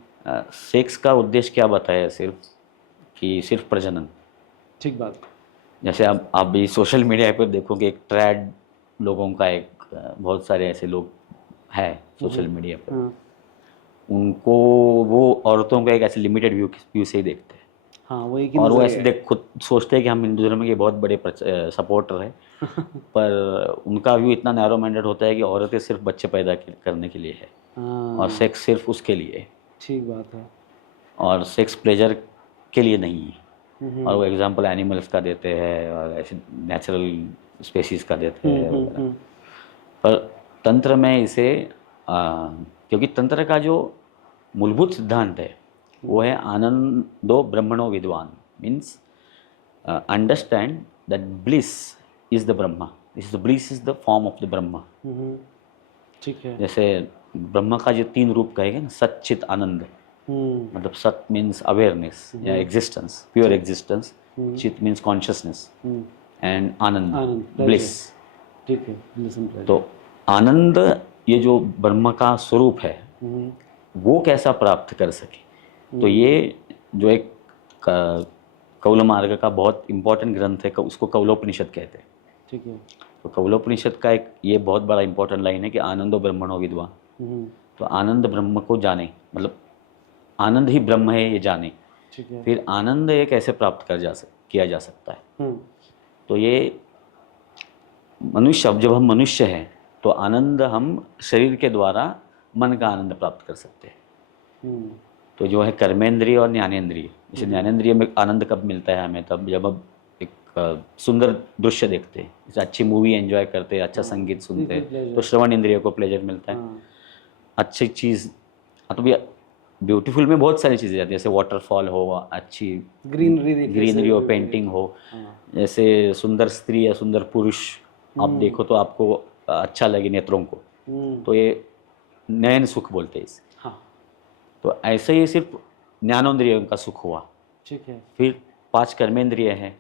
सेक्स का उद्देश्य क्या बताया है, सिर्फ कि सिर्फ प्रजनन। ठीक बात। जैसे आप भी सोशल मीडिया पर देखोगे, एक ट्रैड लोगों का एक बहुत सारे ऐसे लोग हैं सोशल मीडिया पर, हाँ उनको वो औरतों का एक ऐसे लिमिटेड व्यू से ही देखते हैं। हाँ, वो एक ही और वो नजरिया ऐसे है। देख खुद सोचते हैं कि हम हिंदू धर्म के बहुत बड़े सपोर्टर हैं, पर उनका व्यू इतना नैरो माइंडेड होता है कि औरतें सिर्फ बच्चे पैदा करने के लिए है और हाँ सेक्स सिर्फ उसके लिए है, ठीक बात है। और सेक्स प्लेजर के लिए नहीं है। और वो एग्जांपल एनिमल्स का देते हैं और ऐसे नेचुरल स्पेसीज का देते हैं वगैरह। पर तंत्र में इसे क्योंकि तंत्र का जो मूलभूत सिद्धांत है वो है आनंदो ब्रह्मणो विद्वान, means understand that bliss is the Brahma, is the bliss is the form of the Brahma. ठीक है। जैसे ब्रह्मा का जो 3 रूप कहेंगे ना, सत चित आनंद, मतलब सत मीन्स अवेयरनेस या एग्जिस्टेंस, प्योर एग्जिस्टेंस, चित means consciousness, and Anand Anand, bliss. ठीक है, listen pleasure। तो आनंद, ये जो ब्रह्म का स्वरूप है, वो कैसा प्राप्त कर सके, तो ये जो एक कौल मार्ग का बहुत इंपॉर्टेंट ग्रंथ है, उसको कौलोपनिषद कहते हैं। ठीक है। तो कौलोपनिषद का एक ये बहुत बड़ा इंपॉर्टेंट लाइन है कि आनंदो ब्रह्मणो विद्वान। तो आनंद ब्रह्म को जाने, मतलब आनंद ही ब्रह्म है ये जाने। ठीक है। फिर आनंद ये कैसे प्राप्त किया जा सकता है, तो ये मनुष्य, अब जब हम मनुष्य हैं तो आनंद हम शरीर के द्वारा मन का आनंद प्राप्त कर सकते हैं। तो जो है कर्मेंद्रिय और ज्ञानेंद्रिय, जैसे ज्ञानेंद्रिय में आनंद कब मिलता है हमें, तब जब हम एक सुंदर दृश्य देखते हैं, जैसे अच्छी मूवी एंजॉय करते हैं, अच्छा संगीत सुनते हैं, तो श्रवण इंद्रिय को प्लेजर मिलता है। अच्छी चीज़, तो भैया ब्यूटीफुल में बहुत सारी चीज़ें जाती है, जैसे वाटरफॉल हो, अच्छी ग्रीनरी हो, पेंटिंग हो, जैसे सुंदर स्त्री या सुंदर पुरुष आप देखो तो आपको अच्छा लगे नेत्रों को, तो ये नयन सुख बोलते हैं इसे। तो ऐसे ही सिर्फ ज्ञानेंद्रियों का सुख हुआ। ठीक है। फिर 5 कर्मेंद्रिय हैं,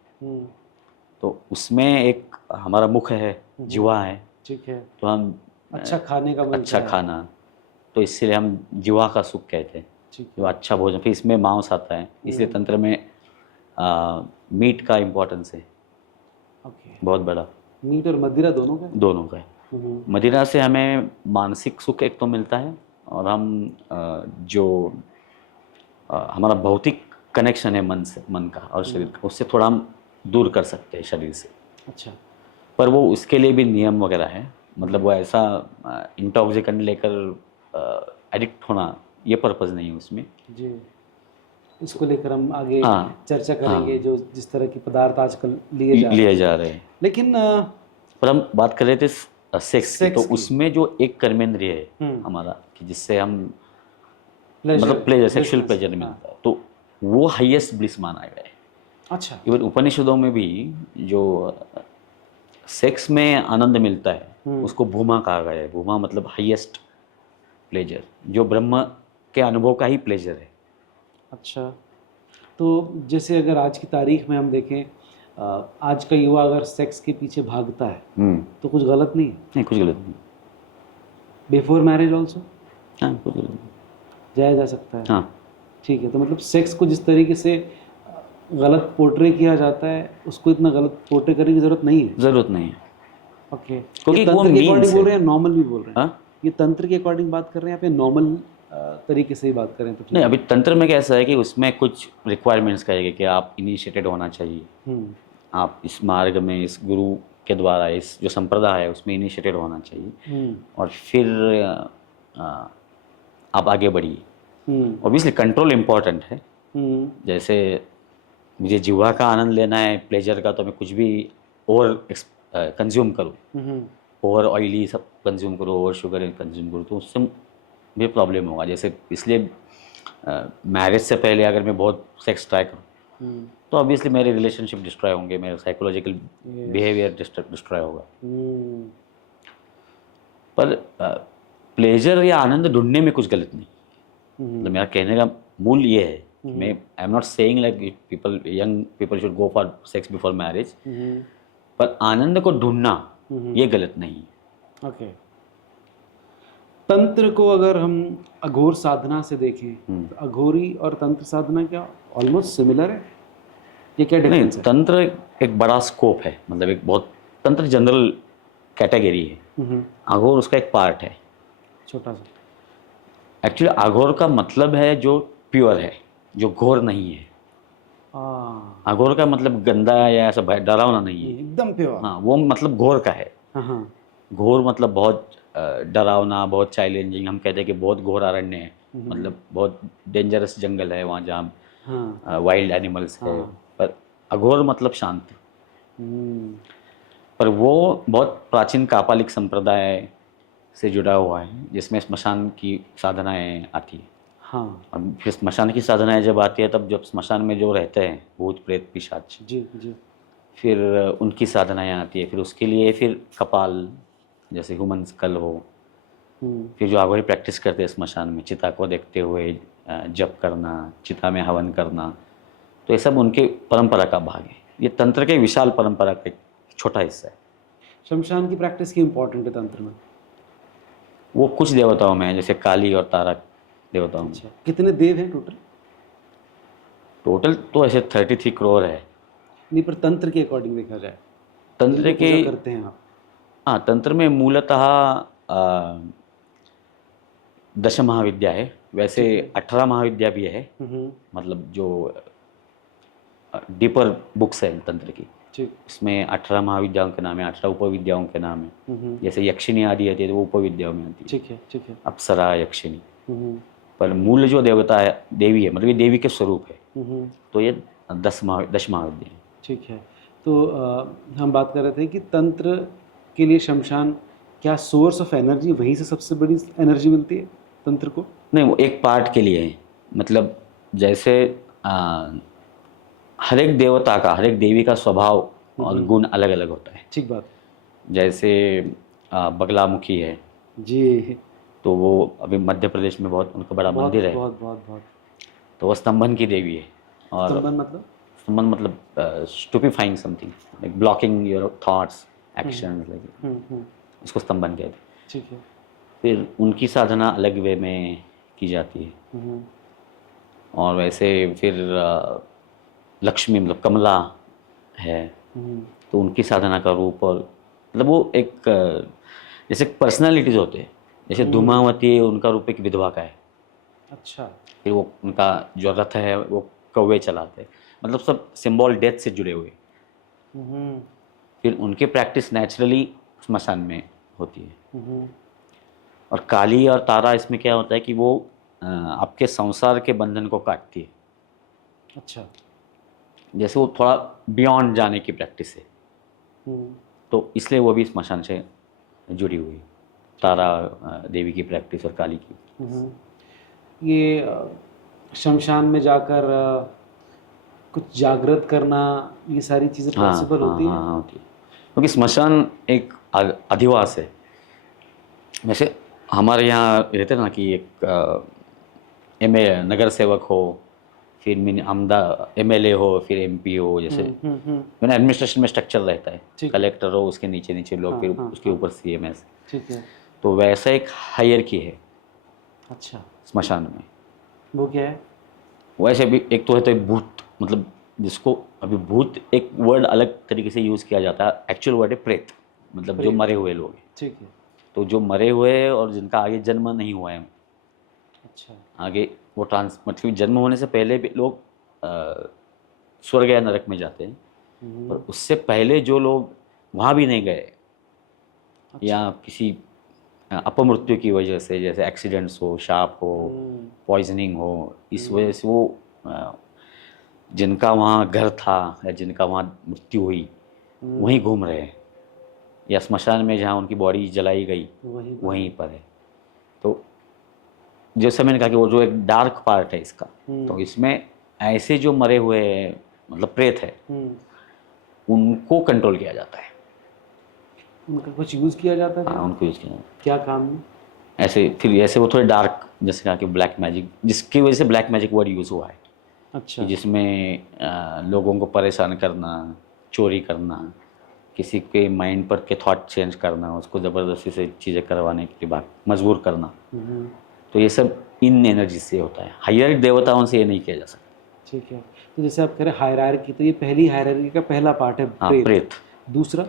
तो उसमें एक हमारा मुख है, जीवा है। ठीक है। तो हम अच्छा खाने का अच्छा खाना, तो इसलिए हम जीवा का सुख कहते हैं, जो अच्छा भोजन। फिर इसमें मांस आता है, इसलिए तंत्र में मीट का इम्पोर्टेंस है बहुत बड़ा। मीट और मदिरा दोनों का है। मदिरा से हमें मानसिक सुख एक तो मिलता है, और हम जो हमारा भौतिक कनेक्शन है मन का और शरीर का, उससे थोड़ा हम दूर कर सकते हैं शरीर से। अच्छा। पर वो उसके लिए भी नियम वगैरह है, मतलब वो ऐसा इंटॉक्सिकेंट लेकर एडिक्ट होना, ये पर्पज़ नहीं है उसमें जी। इसको लेकर हम आगे चर्चा करेंगे। जो जिस तरह के पदार्थ आजकल लिए जा रहे हैं। लेकिन पर हम बात कर रहे थे सेक्स की, तो उसमें जो एक कर्मेंद्रिय है हमारा, कि जिससे हम मतलब प्लेजर, सेक्सुअल प्लेजर मिलता है, तो वो हाईएस्ट ब्लिस माना गया है। अच्छा। इवन उपनिषदों में भी जो सेक्स में आनंद मिलता है उसको भूमा कहा गया है। भूमा मतलब हाईएस्ट प्लेजर, जो ब्रह्म के अनुभव का ही प्लेजर है। अच्छा। तो जैसे अगर आज की तारीख में हम देखें, आज का युवा अगर सेक्स के पीछे भागता है तो कुछ गलत नहीं है? नहीं, कुछ गलत नहीं। Before marriage also? हाँ, कुछ गलत नहीं, जाया जा सकता है। हाँ ठीक है। तो मतलब सेक्स को जिस तरीके से गलत पोर्ट्रे किया जाता है, उसको इतना गलत पोर्ट्रे करने की ज़रूरत नहीं है। ज़रूरत नहीं है। ओके। क्योंकि तंत्र के अकॉर्डिंग बोल रहे हैं, नॉर्मल भी बोल रहे हैं? ये तंत्र के अकॉर्डिंग बात कर रहे हैं या फिर नॉर्मल तरीके से ही बात करें तो? नहीं, अभी तंत्र में कैसा है कि उसमें कुछ रिक्वायरमेंट्स कहेंगे कि आप इनिशिएटेड होना चाहिए, आप इस मार्ग में, इस गुरु के द्वारा, इस जो संप्रदाय है उसमें इनिशिएटेड होना चाहिए, और फिर आप आगे बढ़िए। ऑब्वियसली कंट्रोल इम्पॉर्टेंट है। जैसे मुझे जीवा का आनंद लेना है, प्लेजर का, तो मैं कुछ भी ओवर कंज्यूम करूँ, ओवर ऑयली सब कंज्यूम करूँ, ओवर शुगर कंज्यूम करूँ, तो उससे भी प्रॉब्लम होगा। जैसे इसलिए मैरिज से पहले अगर मैं बहुत सेक्स ट्राई करूँ तो ऑब्वियसली मेरे रिलेशनशिप डिस्ट्रॉय होंगे, मेरे साइकोलॉजिकल बिहेवियर डिस्ट्रॉय होगा। पर प्लेजर या आनंद ढूंढने में कुछ गलत नहीं। मतलब मेरा कहने का मूल ये है कि मैं I am not saying like people young people should go for sex before marriage, पर आनंद को ढूंढना ये गलत नहीं है। ओके। तंत्र को अगर हम अघोर साधना से देखें तो अघोरी और तंत्र साधना क्या ऑलमोस्ट सिमिलर है, ये क्या नहीं, डिफरेंस है? तंत्र एक बड़ा स्कोप है, मतलब एक बहुत तंत्र जनरल कैटेगरी है, अघोर उसका एक पार्ट है। छोटा सा। एक्चुअली अघोर का मतलब है जो प्योर है, जो घोर नहीं है। अघोर का मतलब गंदा या ऐसा डरावना नहीं है, एकदम प्योर। हाँ, वो मतलब घोर का है। हाँ। घोर मतलब बहुत डरावना, बहुत चैलेंजिंग। हम कहते हैं कि बहुत घोर अरण्य है, मतलब बहुत डेंजरस जंगल है वहाँ जहाँ हाँ। वाइल्ड एनिमल्स है। हाँ। पर अघोर मतलब शांत। हम्म, पर वो बहुत प्राचीन कापालिक संप्रदाय से जुड़ा हुआ है, जिसमें स्मशान की साधनाएं आती हैं। हाँ और फिर स्मशान की साधनाएं जब आती है, तब जब स्मशान में जो रहते हैं भूत प्रेत पिशाच, जी जी। फिर उनकी साधनाएं आती है। फिर उसके लिए फिर कपाल, जैसे ह्यूमन स्कल हो, फिर जो आगोरी प्रैक्टिस करते हैं स्मशान में चिता को देखते हुए जप करना, चिता में हवन करना, तो ये सब उनके परंपरा का भाग है। ये तंत्र के विशाल परंपरा का एक छोटा हिस्सा है। शमशान की प्रैक्टिस की इम्पोर्टेंट है तंत्र में? वो कुछ देवताओं में है, जैसे काली और तारक देवताओं में। अच्छा, कितने देव हैं टोटल? टोटल तो ऐसे 33 करोड़ है। नहीं, पर तंत्र के अकॉर्डिंग देखा जाए, तंत्र जिनकी के, पूजा करते हैं आप। हाँ, तंत्र में मूलतः 10 महाविद्या है। वैसे 18 महाविद्या भी है, मतलब जो डीपर बुक्स है तंत्र की, ठीक। इसमें 18 महाविद्याओं के नाम है, 18 उपविद्याओं के नाम है। जैसे यक्षिणी आदि आती है तो वो उपविद्याओं में आती है। ठीक है, ठीक है। अप्सरा, यक्षिणी। पर मूल जो देवता है, देवी है, मतलब ये देवी के स्वरूप है, तो ये 10 महाविद्या है। ठीक है। तो हम बात कर रहे थे कि तंत्र के लिए शमशान क्या सोर्स ऑफ एनर्जी, वहीं से सबसे बड़ी एनर्जी मिलती है तंत्र को? नहीं, वो एक पार्ट के लिए है। मतलब जैसे हर एक देवता का, हर एक देवी का स्वभाव और गुण अलग अलग होता है। ठीक बात। जैसे बगलामुखी है जी। तो वो अभी मध्य प्रदेश में बहुत उनका बड़ा बहुत मंदिर है, बहुत बहुत बहुत। तो वो स्तंभन की देवी है। और स्तंभन मतलब? स्तंभन मतलब stupefying something, like blocking your thoughts, action, like उसको स्तंभन कहते हैं। ठीक है। फिर उनकी साधना अलग वे में की जाती है। और वैसे फिर लक्ष्मी मतलब कमला है, तो उनकी साधना का रूप, और मतलब वो एक जैसे पर्सनालिटीज होते हैं, जैसे धूमावती उनका रूप एक विधवा का है। अच्छा। फिर वो उनका जो रथ है वो कौवे चलाते हैं, मतलब सब सिंबल डेथ से जुड़े हुए। फिर उनकी प्रैक्टिस नेचुरली स्मशान में होती है। और काली और तारा, इसमें क्या होता है कि वो आपके संसार के बंधन को काटती है। अच्छा। जैसे वो थोड़ा बियॉन्ड जाने की प्रैक्टिस है, तो इसलिए वो भी स्मशान से जुड़ी हुई है, तारा देवी की प्रैक्टिस और काली की। ये शमशान में जाकर कुछ जागृत करना, ये सारी चीज़ें पॉसिबल होती हैं? हाँ, होती है, क्योंकि स्मशान एक अधिवास है। वैसे हमारे यहाँ रहते ना कि एक नगर सेवक हो, फिर MLA हो, फिर MP हो, जैसे मैंने एडमिनिस्ट्रेशन में स्ट्रक्चर रहता है, कलेक्टर हो, उसके नीचे नीचे लोग, फिर उसके ऊपर CMS। ठीक है। तो वैसा एक हायरकी है। अच्छा। स्मशान में वो क्या है? वैसे भी एक तो है तो भूत, मतलब जिसको अभी भूत एक वर्ड अलग तरीके से यूज़ किया जाता है, एक्चुअल वर्ड है प्रेत, मतलब जो मरे हुए लोग हैं। ठीक है। तो जो मरे हुए हैं और जिनका आगे जन्म नहीं हुआ है, अच्छा। आगे वो मतलब जन्म होने से पहले भी लोग स्वर्ग या नरक में जाते हैं, पर उससे पहले जो लोग वहाँ भी नहीं गए, या किसी अपमृत्यु की वजह से, जैसे एक्सीडेंट्स हो, शाप हो, पॉइजनिंग हो, इस वजह से वो जिनका वहाँ घर था या जिनका वहाँ मृत्यु हुई वहीं घूम रहे हैं, या स्मशान में जहाँ उनकी बॉडी जलाई गई वहीं पर है। तो जैसे मैंने कहा कि वो जो एक डार्क पार्ट है इसका, तो इसमें ऐसे जो मरे हुए मतलब प्रेत है, उनको कंट्रोल किया जाता है। उनका कुछ यूज़ किया जाता है? हाँ, उनको यूज़ किया जाता है। क्या काम में? ऐसे फिर ऐसे वो थोड़े डार्क, जैसे कहा कि ब्लैक मैजिक, जिसकी वजह से ब्लैक मैजिक वर्ड यूज़ हुआ है, अच्छा। कि जिसमें लोगों को परेशान करना, चोरी करना, किसी के माइंड पर के थॉट चेंज करना, उसको ज़बरदस्ती से चीज़ें करवाने के लिए बात मजबूर करना, तो ये सब इन एनर्जी से होता है। हायर देवताओं से ये नहीं किया जा सकता। ठीक है। तो जैसे आप कह रहे हायरार्की, तो ये पहली हायरार्की का पहला पार्ट है हाँ, प्रेत। प्रेत। दूसरा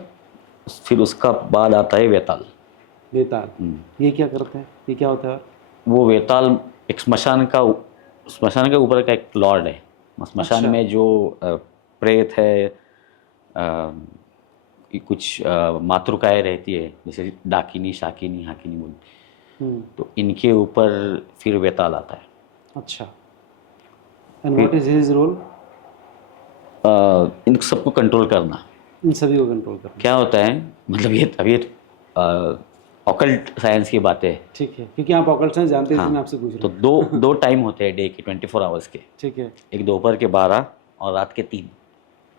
फिर उसका बाद आता है वेताल। वेताल, ये क्या करते हैं, ये क्या होता है? वो वेताल एक स्मशान के ऊपर का एक लॉर्ड है। स्मशान अच्छा। में जो प्रेत है, ये कुछ मातृकाएँ रहती है, जैसे डाकिनी, शाकिनी, हाकिनी बोलते, तो इनके ऊपर फिर वेताल आता है। अच्छा। And what is his role? इन सबको कंट्रोल करना। इन सभी को कंट्रोल करना। क्या होता है, मतलब ये अभी ऑकल्ट साइंस की बातें है। ठीक है, क्योंकि आप ऑकल्ट साइंस जानते हैं, इसलिए मैं हाँ, आपसे पूछ तो रहा हूँ। दो टाइम होते हैं डे के, 24 आवर्स के। ठीक है। एक दोपहर के 12 और रात के 3।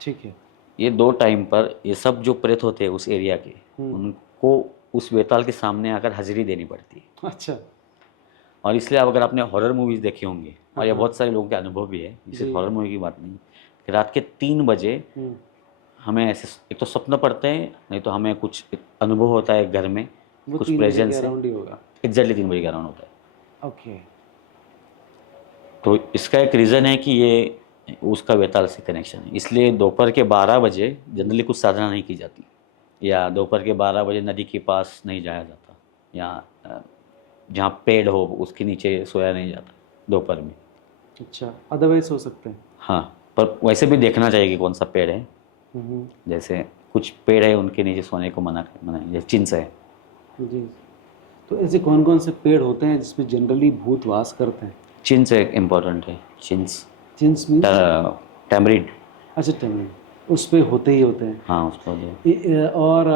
ठीक है। ये 2 टाइम पर ये सब जो प्रेत होते हैं उस एरिया के, उनको उस वेताल के सामने आकर हाजिरी देनी पड़ती है। अच्छा। और इसलिए अब अगर आपने हॉरर मूवीज़ देखे होंगे, और ये बहुत सारे लोगों के अनुभव भी है, इसे हॉरर मूवी की बात नहीं, कि रात के 3 बजे हमें ऐसे एक तो स्वप्न पड़ते हैं, नहीं तो हमें कुछ एक अनुभव होता है घर में, वो कुछ 3 बजे के प्रेजेंस है। अराउंड ही होगा। एग्जैक्टली 3 बजे के अराउंड होता है। ओके। तो इसका एक रीज़न है कि ये उसका वेताल से कनेक्शन है, इसलिए दोपहर के 12 बजे जनरली कुछ साधना नहीं की जाती, या दोपहर के 12 बजे नदी के पास नहीं जाया जाता, या जहाँ पेड़ हो उसके नीचे सोया नहीं जाता दोपहर में। अच्छा, अदरवाइज हो सकते हैं। हाँ, पर वैसे भी देखना चाहिए कि कौन सा पेड़ है। जैसे कुछ पेड़ है उनके नीचे सोने को मना है, जैसे चिंस है। जी। तो ऐसे कौन कौन से पेड़ होते हैं जिसमें जनरली भूत वास करते हैं? चिंस एक इम्पॉर्टेंट है। चिंस चिंस मीन्स? टैमरिंड। अच्छा, टैमरिंड, उस पे होते ही होते हैं। हाँ, उस पर। और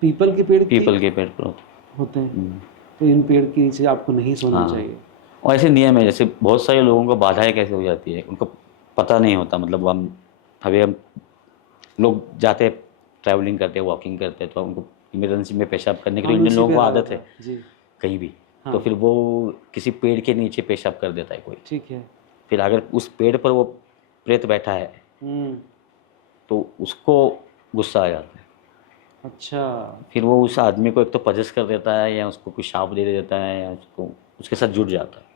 पीपल के पेड़ पीपल के पेड़ पर होते हैं। तो इन पेड़ के नीचे आपको नहीं सोना हाँ, चाहिए। और ऐसे नियम है, जैसे बहुत सारे लोगों को बाधाएं कैसे हो जाती है, उनको पता नहीं होता। मतलब हम लोग जाते हैं, ट्रैवलिंग करते हैं, वॉकिंग करते हैं, तो उनको इमरजेंसी में पेशाब करने के लिए इंडियन लोगों को आदत है जी। कहीं भी, हाँ। तो फिर वो किसी पेड़ के नीचे पेशाब कर देता है कोई। ठीक है। फिर अगर उस पेड़ पर वो प्रेत बैठा है तो उसको गुस्सा आ जाता है। अच्छा। फिर वो उस आदमी को एक तो पजेस कर देता है, या उसको कुछ शाप दे देता है, या उसको उसके साथ जुड़ जाता है।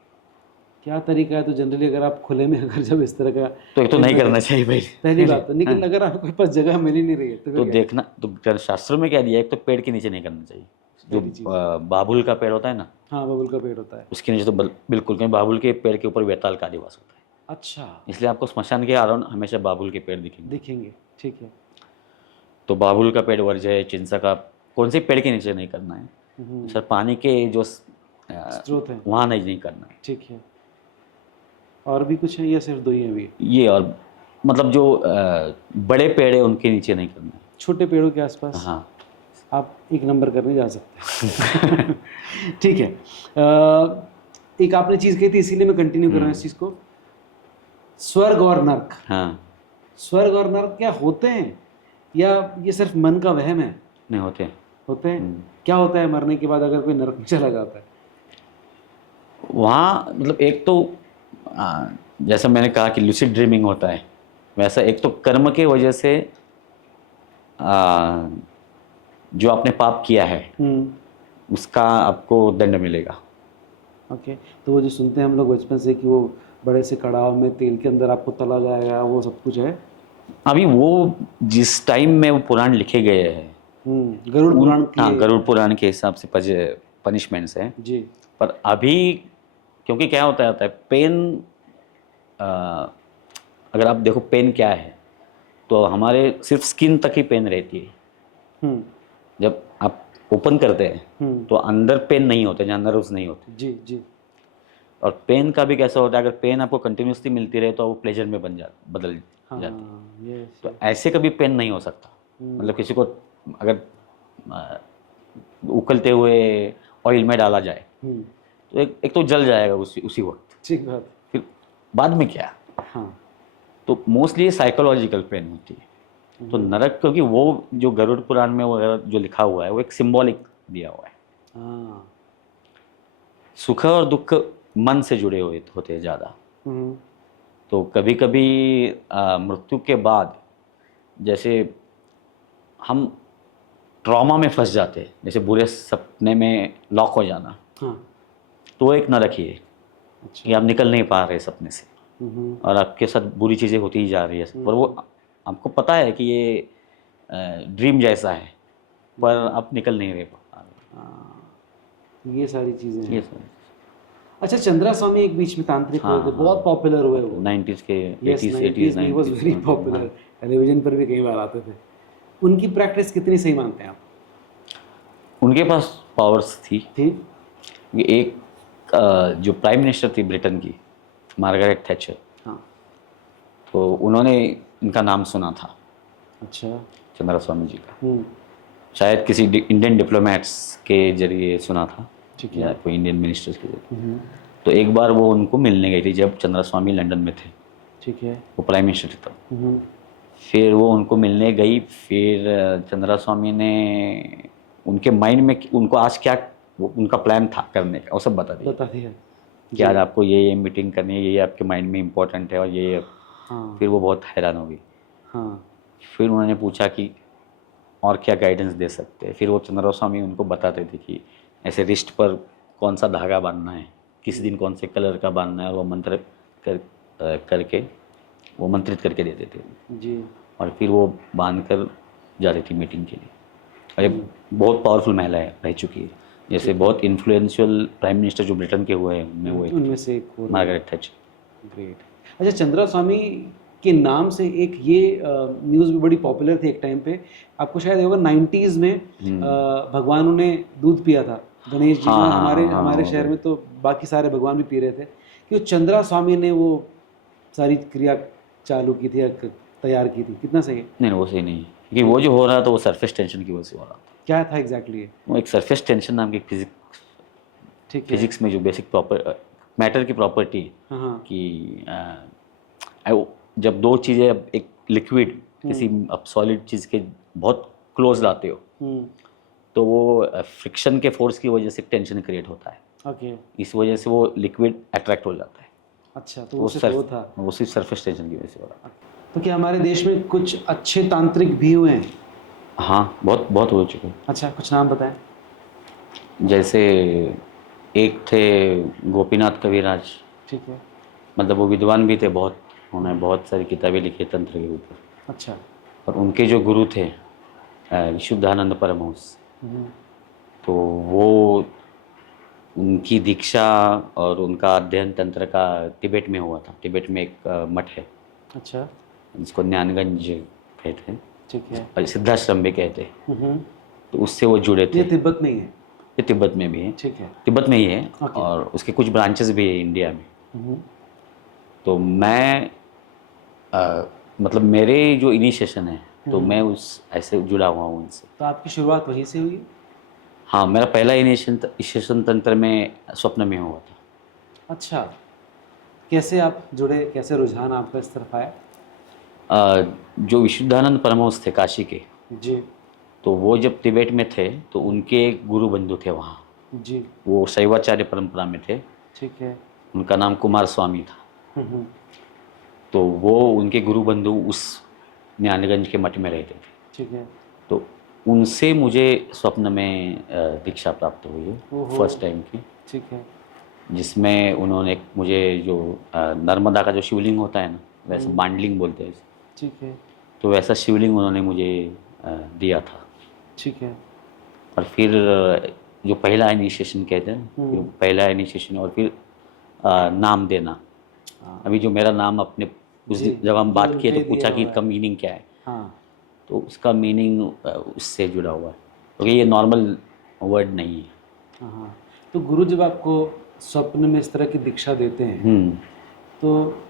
क्या तरीका है? तो जनरली अगर आप खुले में अगर जब इस तरह का, तो एक तो नहीं करना चाहिए भाई, पहली बात तो, लेकिन अगर आपके पास जगह मिल ही नहीं रही है तो तो देखना, तो शास्त्रों में क्या दिया है, एक तो पेड़ के नीचे नहीं करना चाहिए। जो बाबुल का पेड़ होता है ना, हाँ, बबुल का पेड़ होता है, उसके नीचे तो बिल्कुल, क्योंकि बाबुल के पेड़ के ऊपर वेताल का आदिवास होता है। अच्छा, इसलिए आपको स्मशान के अराउंड हमेशा बाबुल के पेड़ दिखेंगे। ठीक है। तो बाबुल का पेड़ वर्ज्य है, चिंसा का, कौन से पेड़ के नीचे नहीं करना है। सर, पानी के जो स्रोत है वहाँ नहीं करना है। ठीक है। और भी कुछ है या सिर्फ 2 ही हैं अभी? ये, और मतलब जो बड़े पेड़ है उनके नीचे नहीं करना है। छोटे पेड़ों के आसपास हाँ, आप 1 नंबर करने जा सकते हैं। ठीक है। एक आपने चीज़ कही थी, इसीलिए मैं कंटिन्यू कर रहा हूँ इस चीज़ को। स्वर्ग और नर्क। हाँ, स्वर्ग और नर्क क्या होते हैं, या ये सिर्फ मन का वहम है? नहीं होते। होते हैं। क्या होता है मरने के बाद अगर कोई नर्क में चला जाता है? वहाँ मतलब एक तो जैसा मैंने कहा कि लूसिड ड्रीमिंग होता है, वैसा एक तो कर्म के वजह से जो आपने पाप किया है उसका आपको दंड मिलेगा। ओके। तो वो जो सुनते हैं हम लोग बचपन से कि वो बड़े से कड़ाव में तेल के अंदर आपको तला जाएगा, वो सब कुछ है? अभी वो जिस टाइम में वो पुराण लिखे गए हैं, गरुड़ पुराण की, हाँ, गरुड़ पुराण के हिसाब से पनिशमेंट्स हैं जी। पर अभी क्योंकि क्या होता है पेन, अगर आप देखो पेन क्या है, तो हमारे सिर्फ स्किन तक ही पेन रहती है। जब आप ओपन करते हैं तो अंदर पेन नहीं होते, जहाँ नर्व्स नहीं होते। जी जी। और पेन का भी कैसा होता है, अगर पेन आपको कंटिन्यूसली मिलती रहे तो वो प्लेजर में बदल जाती है। तो ऐसे कभी पेन नहीं हो सकता। मतलब किसी को अगर उकलते हुए ऑयल में डाला जाए तो एक तो जल जाएगा उसी वक्त। ठीक बात। फिर बाद में क्या? हाँ। तो मोस्टली साइकोलॉजिकल पेन होती है। तो नरक, क्योंकि वो जो गरुड़ पुराण में वगैरह जो लिखा हुआ है वो एक सिंबॉलिक दिया हुआ है। हाँ। सुख और दुख मन से जुड़े हुए होते हैं ज़्यादा। हम्म, तो कभी कभी मृत्यु के बाद जैसे हम ट्रॉमा में फंस जाते हैं, जैसे बुरे सपने में लॉक हो जाना, हाँ, तो वो एक ना रखिए अच्छा, कि आप निकल नहीं पा रहे सपने से हम्म, और आपके साथ बुरी चीज़ें होती ही जा रही है, पर वो आपको पता है कि ये ड्रीम जैसा है, पर आप निकल नहीं रहे पा रहे। हाँ, ये सारी चीजें ये हैं। सब अच्छा, चंद्रा स्वामी एक बीच में तांत्रिक हुए थे, बहुत पॉपुलर हुए वो। 90s के यस, 80s 90s में he was very popular, television पर भी कई बार आते थे। उनकी प्रैक्टिस कितनी सही मानते हैं आप? उनके पास पावर्स थी। थी? एक जो प्राइम मिनिस्टर थी ब्रिटेन की, मार्गरेट थैचर, हाँ, तो उन्होंने इनका नाम सुना था, अच्छा, चंद्रा स्वामी जी का। हम्म, शायद किसी इंडियन डिप्लोमेट्स के जरिए सुना था, ठीक है, या कोई इंडियन मिनिस्टर्स के जरिए। हम्म, तो एक बार वो उनको मिलने गई थी जब चंद्रा स्वामी लंदन में थे, ठीक है, वो प्राइम मिनिस्टर थे तब। हम्म, फिर वो उनको मिलने गई, फिर चंद्रा स्वामी ने उनके माइंड में उनको आज क्या उनका प्लान था करने का, वो सब बता दिया बता दिया। कि आज आपको ये मीटिंग करनी है, ये आपके माइंड में इम्पोर्टेंट है और ये। हाँ, फिर वो बहुत हैरान हो गई। हाँ, फिर उन्होंने पूछा कि और क्या गाइडेंस दे सकते हैं। फिर वो चंद्रा स्वामी उनको बताते थे कि ऐसे रिस्ट पर कौन सा धागा बांधना है, किस दिन कौन से कलर का बांधना है, और वो मंत्र करके वो मंत्रित करके देते थे, जी, और फिर वो बांध कर जाती थी मीटिंग के लिए। और ये बहुत पावरफुल महिला है, रह चुकी है, जैसे बहुत इन्फ्लुएंशियल प्राइम मिनिस्टर जो ब्रिटेन के हुए हैं उनमें वो एक उनमें से एक हो। Margaret Thatcher. ग्रेट। अच्छा, चंद्रा स्वामी के नाम से एक ये न्यूज़ भी बड़ी पॉपुलर थी एक टाइम पे, आपको शायद होगा 90s में, भगवानों ने दूध पिया था, गणेश जी ने, और हमारे शहर में तो बाकी सारे भगवान भी पी रहे थे, कि वो चंद्रा स्वामी ने वो सारी क्रिया चालू की थी या तैयार की थी। कितना सही है? नहीं वो सही नहीं है, क्योंकि वो जो हो रहा था वो सरफेस टेंशन की वजह से हो रहा था। क्या था एग्जैक्टली है? वो एक सरफेस टेंशन नाम की ठीक है, फिजिक्स में जो बेसिक प्रॉपर मैटर की प्रॉपर्टी है हाँ, हाँ, कि जब दो चीज़ें, अब एक लिक्विड किसी अब सॉलिड चीज़ के बहुत क्लोज लाते हो, तो वो फ्रिक्शन के फोर्स की वजह से टेंशन क्रिएट होता है, ओके, इस वजह से वो लिक्विड अट्रैक्ट हो जाता है। अच्छा, तो वो सिर्फ वो था। वो सिर्फ सरफेस टेंशन की वजह से हो रहा तो क्या हमारे देश में कुछ अच्छे तांत्रिक भी हुए हैं? था। हाँ, बहुत बहुत हो चुके हैं। अच्छा, कुछ नाम बताएं। जैसे एक थे गोपीनाथ कविराज, ठीक है, मतलब वो विद्वान भी थे बहुत, उन्होंने बहुत सारी किताबें लिखी तंत्र के ऊपर। अच्छा, और उनके जो गुरु थे विशुद्धानंद परमहंस, तो वो उनकी दीक्षा और उनका अध्ययन तंत्र का तिब्बत में हुआ था। तिब्बत में एक मठ है अच्छा, जिसको ज्ञानगंज कहते हैं, ठीक है, और सिद्धाश्रम भी कहते हैं, तो उससे वो जुड़े थे। ये तिब्बत में ही है? ये तिब्बत में भी है, ठीक है, तिब्बत में ही है, Okay. और उसके कुछ ब्रांचेस भी है इंडिया में। तो मैं मतलब मेरे जो इनिशिएशन है, तो मैं उस ऐसे जुड़ा हुआ हूँ उनसे। तो आपकी शुरुआत वहीं से हुई? हाँ, मेरा पहला इनिशिएशन तंत्र में स्वप्न में हुआ था। अच्छा, कैसे आप जुड़े, कैसे रुझान आपका इस तरफ आया? जो विशुद्धानंद परमहंस थे काशी के, जी, तो वो जब तिब्बत में थे तो उनके एक गुरु बंधु थे वहाँ, जी, वो शैवाचार्य परंपरा में थे, ठीक है, उनका नाम कुमार स्वामी था। तो वो उनके गुरु बंधु उस ज्ञानगंज के मठ में रहते थे, ठीक है, तो उनसे मुझे स्वप्न में दीक्षा प्राप्त हुई है ओहो। फर्स्ट टाइम की, ठीक है, जिसमें उन्होंने मुझे जो नर्मदा का जो शिवलिंग होता है ना, वैसे बांडलिंग बोलते हैं, ठीक है, तो वैसा शिवलिंग उन्होंने मुझे दिया था। ठीक है, और फिर जो पहला इनिशिएशन कहते हैं, जो पहला इनिशिएशन, और फिर नाम देना। हाँ, अभी जो मेरा नाम अपने उस जी, जब हम जो बात किए उनके तो पूछा दिया कि हुआ इसका मीनिंग क्या है, हाँ, तो उसका मीनिंग उससे जुड़ा हुआ है, क्योंकि ये नॉर्मल वर्ड नहीं है। हाँ। तो गुरु जब आपको स्वप्न में इस तरह की दीक्षा देते हैं, तो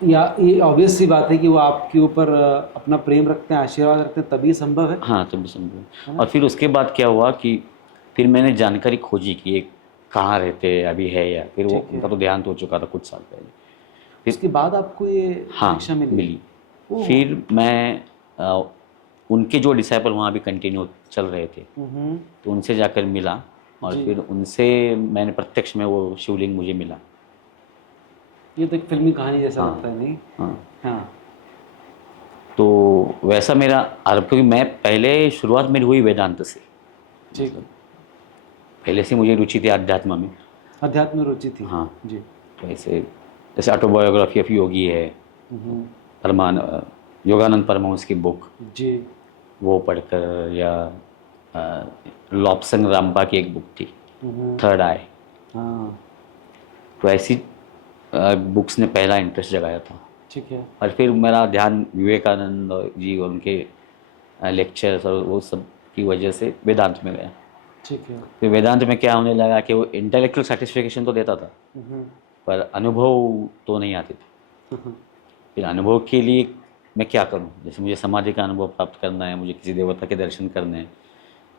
या ये ऑब्वियस सी बात है कि वो आपके ऊपर अपना प्रेम रखते हैं, आशीर्वाद रखते हैं, तभी संभव है। हाँ, तभी संभव। और फिर उसके बाद क्या हुआ कि फिर मैंने जानकारी खोजी कि ये कहाँ रहते हैं, अभी है या, फिर वो उनका तो देहांत हो चुका था कुछ साल पहले। फिर उसके बाद आपको ये हाँ दीक्षा मिली। ओह। फिर मैं उनके जो डिसाइपल वहाँ भी कंटिन्यू चल रहे थे, तो उनसे जाकर मिला, और जी। फिर उनसे मैंने प्रत्यक्ष में वो शिवलिंग मुझे मिला। ये तो एक फिल्मी कहानी जैसा हाँ। लगता है, नहीं? हाँ, हाँ। तो वैसा मेरा आरंभ, क्योंकि मैं पहले शुरुआत मेरी हुई वेदांत से, ठीक। मतलब पहले से मुझे रुचि थी अध्यात्म में। अध्यात्म में रुचि थी। हाँ, जी। तो ऐसे जैसे ऑटोबायोग्राफी ऑफ योगी है, हम्म, योगानंद परमहंस की बुक, जी। वो पढ़कर, या लॉब्सन रामपा की एक बुक थी, हम्म, थर्ड आई, हाँ। तो ऐसी बुक्स ने पहला इंटरेस्ट जगाया था। ठीक है। और फिर मेरा ध्यान विवेकानंद जी और उनके लेक्चर्स और वो सब की वजह से वेदांत में गया। ठीक है। फिर वेदांत में क्या होने लगा कि वो इंटेलेक्चुअल सेटिस्फेक्शन तो देता था, हम्म, पर अनुभव तो नहीं आते थे। हम्म, फिर अनुभव के लिए मैं क्या करूं? जैसे मुझे समाधि का अनुभव प्राप्त करना है, मुझे किसी देवता के दर्शन करने हैं,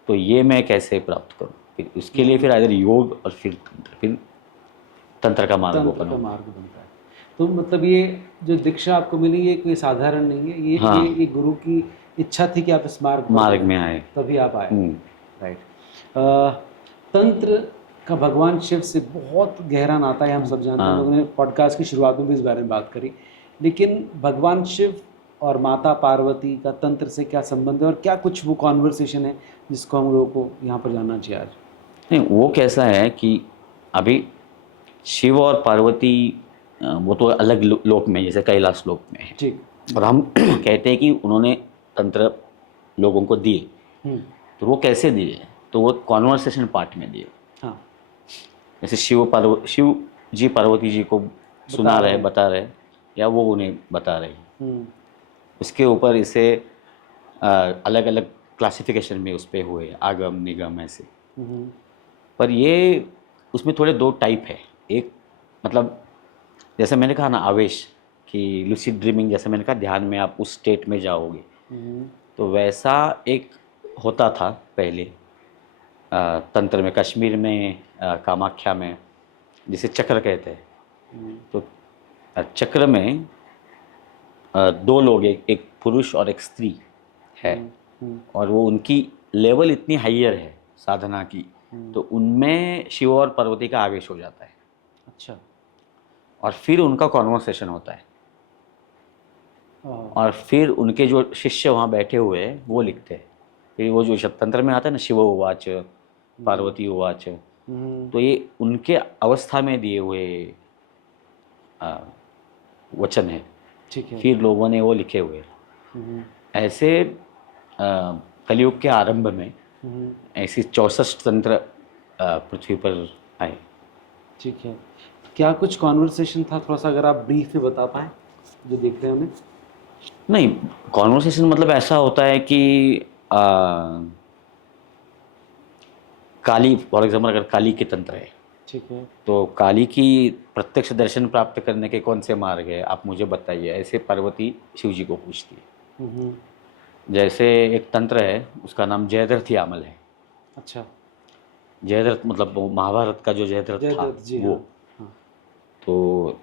तो ये मैं कैसे प्राप्त करूं? फिर उसके लिए फिर इधर योग और फिर तंत्र का मार्ग तंत्र ओपन का हो। मार्ग बनता है। तो मतलब ये जो दीक्षा आपको मिली, ये कोई साधारण नहीं है, ये हाँ। ये गुरु की इच्छा थी कि आप इस मार्ग पर मार्ग जाएं, में आए। तभी आप आए। हम्म। राइट। तंत्र का भगवान शिव से बहुत गहरा नाता है, हम सब जानते हैं। हाँ। हम लोगों ने पॉडकास्ट की शुरुआत में भी इस बारे में बात करी। लेकिन भगवान शिव और माता पार्वती का तंत्र से क्या संबंध है, और क्या कुछ वो कॉन्वर्सेशन है जिसको हम लोगों को यहाँ पर जानना चाहिए आज? नहीं, वो कैसा है कि अभी शिव और पार्वती वो तो अलग लोक में, जैसे कैलाश लोक में है, ठीक। और हम कहते हैं कि उन्होंने तंत्र लोगों को दिए। हम्म, तो वो कैसे दिए? तो वो कॉन्वर्सेशन पार्ट में दिए। हाँ। जैसे शिव जी पार्वती जी को सुना रहे, बता रहे, या वो उन्हें बता रहे, हम्म, उसके ऊपर इसे अलग अलग क्लासिफिकेशन में उस पर हुए, आगम निगम ऐसे। हम्म, पर ये उसमें थोड़े दो टाइप है। एक मतलब जैसे मैंने कहा ना, आवेश, कि लूसिड ड्रीमिंग, जैसे मैंने कहा ध्यान में आप उस स्टेट में जाओगे, हम्म, तो वैसा एक होता था पहले तंत्र में, कश्मीर में, कामाख्या में, जिसे चक्र कहते हैं। हम्म, तो चक्र में दो लोग, एक पुरुष और एक स्त्री है, हम्म, और वो उनकी लेवल इतनी हाइयर है साधना की, तो उनमें शिव और पार्वती का आवेश हो जाता है, अच्छा। और फिर उनका कॉन्वर्सेशन होता है, हाँ। और फिर उनके जो शिष्य वहाँ बैठे हुए हैं वो लिखते हैं। फिर वो जो शब्द तंत्र में आता है ना, शिव उवाच पार्वती उवाच, तो ये उनके अवस्था में दिए हुए वचन है। ठीक है। फिर लोगों ने वो लिखे हुए। हम्म, ऐसे कलयुग के आरंभ में हम्म, ऐसी 64 तंत्र पृथ्वी पर आए। ठीक है। क्या कुछ कॉन्वर्सेशन था, थोड़ा सा अगर आप ब्रीफ में बता पाएँ जो देख रहे हैं उन्हें? नहीं, कॉन्वर्सेशन मतलब ऐसा होता है कि काली, फॉर एग्जाम्पल अगर काली के तंत्र है, ठीक है। तो काली की प्रत्यक्ष दर्शन प्राप्त करने के कौन से मार्ग है, आप मुझे बताइए, ऐसे पार्वती शिव जी को पूछती है। हम्म, जैसे एक तंत्र है, उसका नाम जयद्रथ यामल है। अच्छा। जयद्रथ मतलब वो महाभारत का जो जयद्रथ था, जयद्रथ जी, वो। हाँ। हाँ। तो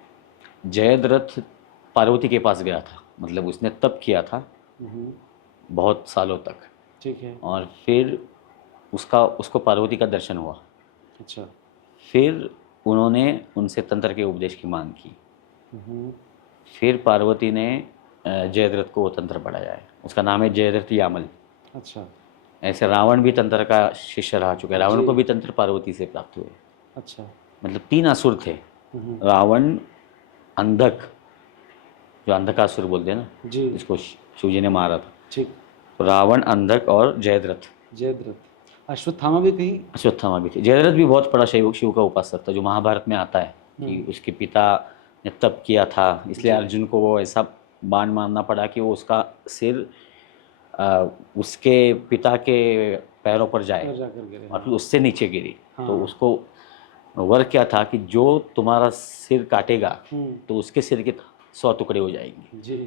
जयद्रथ पार्वती के पास गया था, मतलब उसने तप किया था हम्म, बहुत सालों तक, ठीक है। और फिर उसको पार्वती का दर्शन हुआ। अच्छा। फिर उन्होंने उनसे तंत्र के उपदेश की मांग की। हम्म, फिर पार्वती ने जयद्रथ को वो तंत्र पढ़ाया है, उसका नाम है जयद्रथ यामल। अच्छा। ऐसे रावण भी तंत्र का शिष्य रह चुका है, रावण जी। को भी तंत्र पार्वती से प्राप्त हुए। अच्छा। मतलब 3 असुर थे, हम्म, रावण, अंधक, जो अंधकासुर बोलते हैं ना, जी। जिसको शिव जी ने मारा था, ठीक। तो रावण, अंधक और जयद्रथ। जयद्रथ। अश्वत्थामा भी कहीं? अश्वत्थामा भी थे। जयद्रथ भी बहुत बड़ा शिव का उपासक था, जो महाभारत में आता है कि उसके पिता ने तप किया था, इसलिए अर्जुन को वो ऐसा बाण मारना पड़ा कि वो उसका सिर उसके पिता के पैरों पर जाए, जाकर गिरे। और फिर उससे नीचे गिरी। हाँ। तो उसको वर क्या था कि जो तुम्हारा सिर काटेगा, हम्म, तो उसके सिर के 100 टुकड़े हो जाएंगे। जी।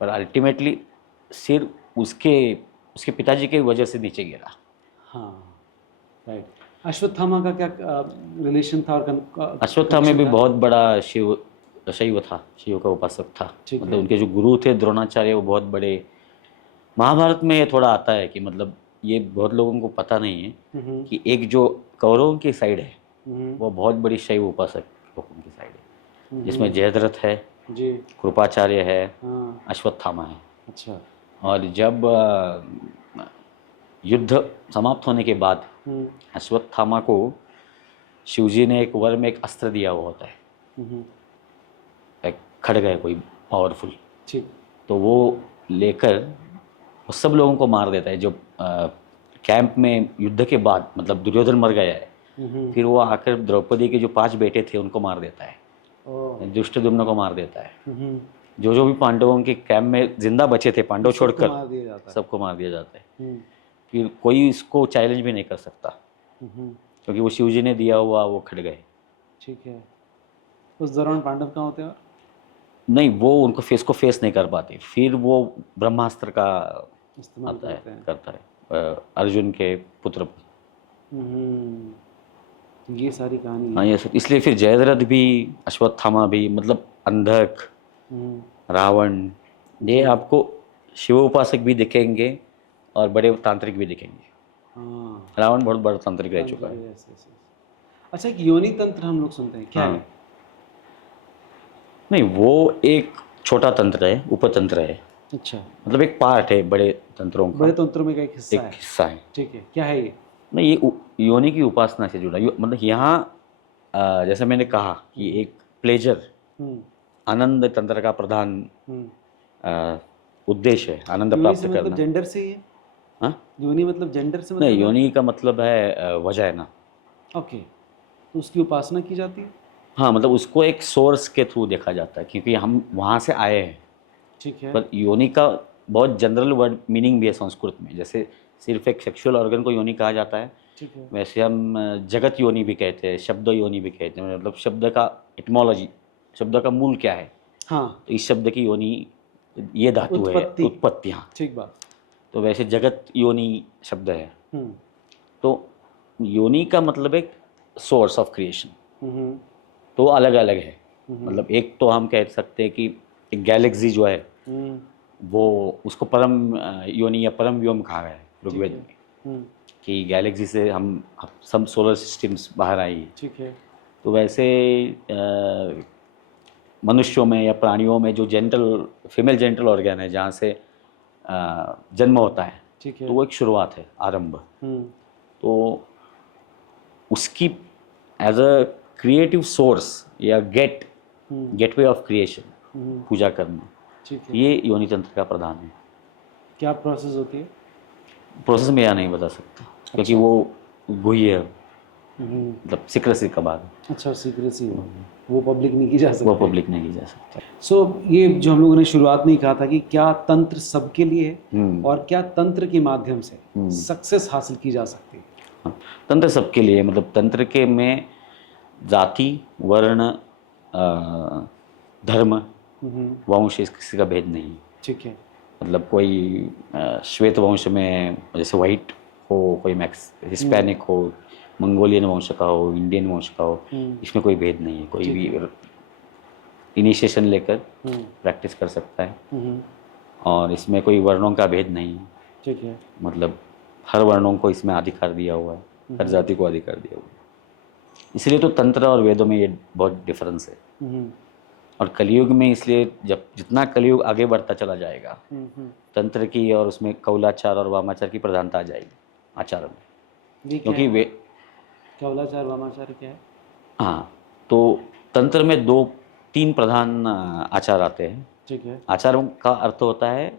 पर अल्टीमेटली सिर उसके उसके पिताजी के वजह से नीचे गिरा। हाँ। राइट। अश्वत्थामा का क्या रिलेशन था, और अश्वत्थामा में भी था? बहुत बड़ा शैव था, शिव का उपासक था। ठीक मतलब है। उनके जो गुरु थे द्रोणाचार्य, वो बहुत बड़े। महाभारत में ये थोड़ा आता है कि मतलब ये बहुत लोगों को पता नहीं है कि एक जो कौरवों की साइड है वो बहुत बड़ी शैव उपासक लोगों की साइड है, जिसमें जयद्रथ है, जी, कृपाचार्य है, हाँ, अश्वत्थामा है। अच्छा, और जब युद्ध समाप्त होने के बाद अश्वत्थामा को शिवजी ने एक वर में एक अस्त्र दिया हुआ होता है, एक खड़ग है कोई पावरफुल, ठीक, तो वो लेकर वो सब लोगों को मार देता है। जो कैंप में युद्ध के बाद मतलब दुर्योधन मर गया है, फिर वो आकर द्रौपदी के जो 5 बेटे थे उनको मार देता है, ओह, दुष्टद्युम्न को मार देता है। जो भी पांडवों के कैंप में जिंदा बचे थे, पांडव सबको छोड़कर, मार दिया जाता है। सबको मार दिया जाता है। फिर कोई इसको चैलेंज भी नहीं कर सकता क्योंकि वो शिवजी ने दिया हुआ वो खड़ग है। ठीक है, उस दौरान पांडव कहाँ होते हैं? और नहीं, वो उनको फेस नहीं कर पाते, फिर वो ब्रह्मास्त्र का इस्तेमाल आता है, करते हैं। करता है अर्जुन के पुत्र। ये सारी कहानी हाँ है। ये सब, इसलिए फिर जयद्रथ भी, अश्वत्थामा भी, मतलब अंधक, रावण, ये आपको शिव उपासक भी दिखेंगे और बड़े तांत्रिक भी दिखेंगे। हाँ, रावण बहुत बड़ा तांत्रिक रह चुका है। Yes, yes, yes. अच्छा, एक योनि तंत्र हम लोग सुनते हैं, क्या हाँ। है? नहीं, वो एक छोटा तंत्र है, उपतंत्र है, अच्छा, मतलब एक पार्ट है बड़े तंत्रों का, बड़े तंत्रों में का एक हिस्सा एक है। हिस्सा है। ठीक है, क्या है ये? नहीं, ये योनि की उपासना से जुड़ा, मतलब यहाँ जैसे मैंने कहा कि एक प्लेजर, आनंद तंत्र का प्रधान उद्देश्य है आनंद योनि प्राप्त से मतलब करना। जेंडर से ही है? हाँ, योनि मतलब जेंडर से मतलब नहीं, है? योनि का मतलब है वजाइना। ओके, तो उसकी उपासना की जाती है? हाँ, मतलब उसको एक सोर्स के थ्रू देखा जाता है क्योंकि हम वहाँ से आए हैं। ठीक है, पर योनि का बहुत जनरल वर्ड मीनिंग भी है संस्कृत में, जैसे सिर्फ एक सेक्सुअल ऑर्गन को योनि कहा जाता है, ठीक है, वैसे हम जगत योनि भी कहते हैं, शब्द योनि भी कहते हैं, मतलब शब्द का एटमोलॉजी, शब्द का मूल क्या है, हाँ, तो इस शब्द की योनि ये धातु है, उत्पत्ति। उत्पत्ति। हाँ, ठीक बात। तो वैसे जगत योनि शब्द है। हम्म, तो योनि का मतलब एक सोर्स ऑफ क्रिएशन, हम्म, तो अलग अलग है। मतलब एक तो हम कह सकते हैं कि एक गैलेक्सी जो है हम्म, वो, उसको परम योनि या परम व्योम कहा गया है ऋग्वेद है। में, कि गैलेक्सी से हम सब सोलर सिस्टम्स बाहर आई है। ठीक है, तो वैसे मनुष्यों में या प्राणियों में जो जेंटल फीमेल जेंटल ऑर्गन है जहाँ से जन्म होता है, ठीक है, तो वो एक शुरुआत है, आरंभ। तो उसकी एज अ क्रिएटिव सोर्स या गेटवे ऑफ क्रिएशन पूजा करना, ठीक है। ये योनि तंत्र का प्रधान है। क्या प्रोसेस होती है? प्रोसेस में यह नहीं बता सकता क्योंकि वो गुह्य है, मतलब सीक्रेसी का बात है, अच्छा, सीक्रेसी हो, वो पब्लिक नहीं की जा सकती। वो पब्लिक नहीं की जा सकती। सो ये जो हम लोगों ने शुरुआत में ही कहा था कि क्या तंत्र सबके लिए है हम्म। और क्या तंत्र के माध्यम से सक्सेस हासिल की जा सकती है? हाँ, तंत्र सबके लिए, मतलब तंत्र के में जाति, वर्ण, धर्म, वंश किसी का भेद नहीं है। ठीक है, मतलब कोई श्वेत वंश में जैसे वाइट हो, कोई मैक्स हिस्पैनिक हो, मंगोलियन वंश का हो, इंडियन वंश का हो, इसमें कोई भेद नहीं है। कोई भी इनिशिएशन लेकर प्रैक्टिस कर सकता है और इसमें कोई वर्णों का भेद नहीं है। ठीक है, मतलब हर वर्णों को इसमें अधिकार दिया हुआ है, हर जाति को अधिकार दिया हुआ है। इसलिए तो तंत्र और वेदों में ये बहुत डिफरेंस है। और कलयुग में इसलिए जब जितना कलयुग आगे बढ़ता चला जाएगा, तंत्र की और उसमें कौलाचार और वामाचार की प्रधानता आ जाएगी आचार में, क्योंकि वे कौलाचार वामाचार क्या है? हाँ, तो तंत्र में 2-3 प्रधान आचार आते हैं। ठीक है, आचारों का अर्थ होता है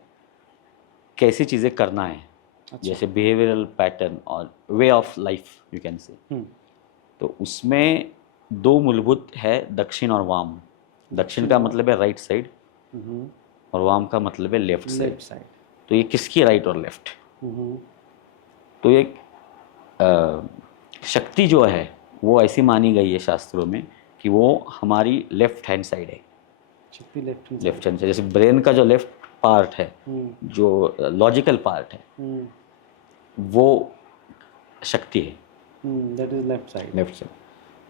कैसी चीज़ें करना है। अच्छा। जैसे बिहेवियरल पैटर्न और way of life you can say. तो उसमें 2 मूलभूत है, दक्षिण और वाम। दक्षिण का मतलब है राइट साइड और वाम का मतलब है लेफ्ट साइड। तो ये किसकी राइट और लेफ्ट? तो एक शक्ति जो है वो ऐसी मानी गई है शास्त्रों में कि वो हमारी लेफ्ट हैंड साइड है। शक्ति लेफ्ट हैंड साइड, जैसे ब्रेन का जो लेफ्ट पार्ट है, जो लॉजिकल पार्ट है, वो शक्ति है, दैट इज लेफ्ट साइड।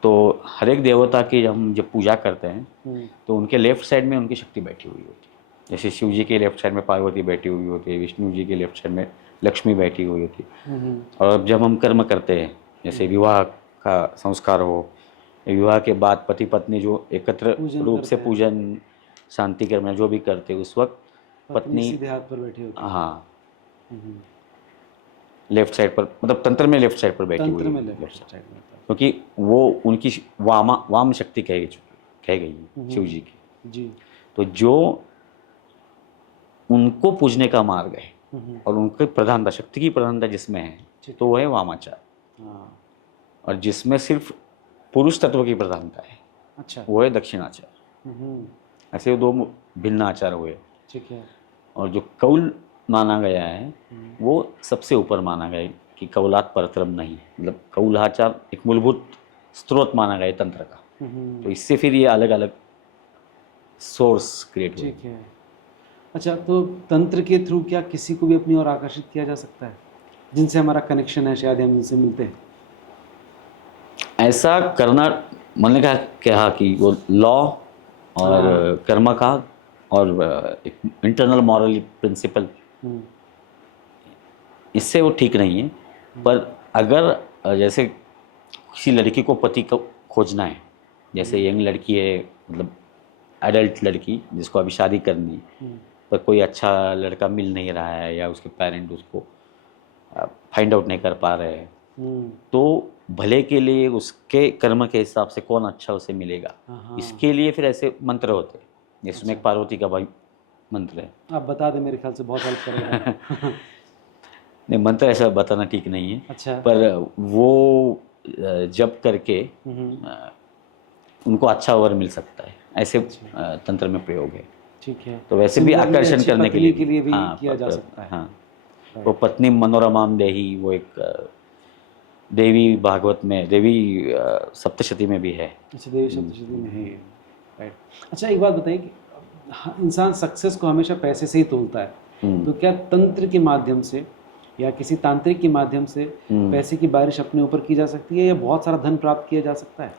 तो हर एक देवता की हम जब पूजा करते हैं तो उनके लेफ्ट साइड में उनकी शक्ति बैठी हुई होती है। जैसे शिव जी के लेफ्ट साइड में पार्वती बैठी हुई होती है, विष्णु जी के लेफ्ट साइड में लक्ष्मी बैठी हुई होती है। और जब हम कर्म करते हैं, जैसे विवाह का संस्कार हो, विवाह के बाद पति पत्नी जो एकत्र पूजन रूप से करते हैं। पूजन शांति कर्म जो भी करते उस वक्त पत्नी पत्नी सीधे हाथ पर बैठी होती है। हाँ हम्म, लेफ्ट साइड पर, मतलब तंत्र में लेफ्ट साइड पर बैठी हुई तंत्र में है, लेफ्ट left side। साइड में होता क्योंकि वो उनकी वाम शक्ति कह गई है शिव जी की। है। जी। तो जो उनको पूजने का मार्ग है और उनकी प्रधानता, शक्ति की प्रधानता जिसमें है, ठीक तो वो है वामाचार। हाँ। और जिसमें सिर्फ पुरुष तत्व की प्रधानता है, अच्छा। वो है दक्षिणाचार। हम्म, ऐसे वो दो भिन्न आचार हुए। ठीक है। और जो कौल माना गया है वो सबसे ऊपर माना गया है कि कौलात परतरम नहीं, मतलब कौलाचार एक मूलभूत स्रोत माना गया है तंत्र का। तो इससे फिर ये अलग अलग सोर्स क्रिएट हुए। ठीक है। अच्छा, तो तंत्र के थ्रू क्या किसी को भी अपनी ओर आकर्षित किया जा सकता है, जिनसे हमारा कनेक्शन है, शायद हम जिनसे मिलते हैं? ऐसा करना, मैंने कहा कि वो लॉ और हाँ। कर्म का और एक इंटरनल मॉरल प्रिंसिपल, हम्म, इससे वो ठीक नहीं है। पर अगर जैसे किसी लड़की को पति को खोजना है, जैसे यंग लड़की है, मतलब एडल्ट लड़की जिसको अभी शादी करनी है, पर कोई अच्छा लड़का मिल नहीं रहा है या उसके पेरेंट उसको फाइंड आउट नहीं कर पा रहे हैं, तो भले के लिए उसके कर्म के हिसाब से कौन अच्छा उसे मिलेगा, हाँ। इसके लिए फिर ऐसे मंत्र होते हैं, जिसमें एक पार्वती का भाई मंत्र है। आप बता दें, मेरे ख्याल से बहुत हेल्प करेगा। नहीं, मंत्र ऐसा बताना ठीक नहीं है। अच्छा। पर वो जप करके उनको अच्छा वर मिल सकता है, ऐसे तंत्र में प्रयोग है। ठीक है। तो वैसे भी Similarly, आकर्षण अच्छी करने पत्नी के लिए भी हाँ, किया जा सकता है। हाँ, वो पत्नी मनोरमाम देही, वो एक देवी भागवत में, देवी सप्तशती में भी है। अच्छा, देवी सप्तशती में है। राइट। अच्छा, एक बात बताइए कि इंसान सक्सेस को हमेशा पैसे से ही तोलता है, तो क्या तंत्र के माध्यम से या किसी तांत्रिक के माध्यम से पैसे की बारिश अपने ऊपर की जा सकती है, या बहुत सारा धन प्राप्त किया जा सकता है?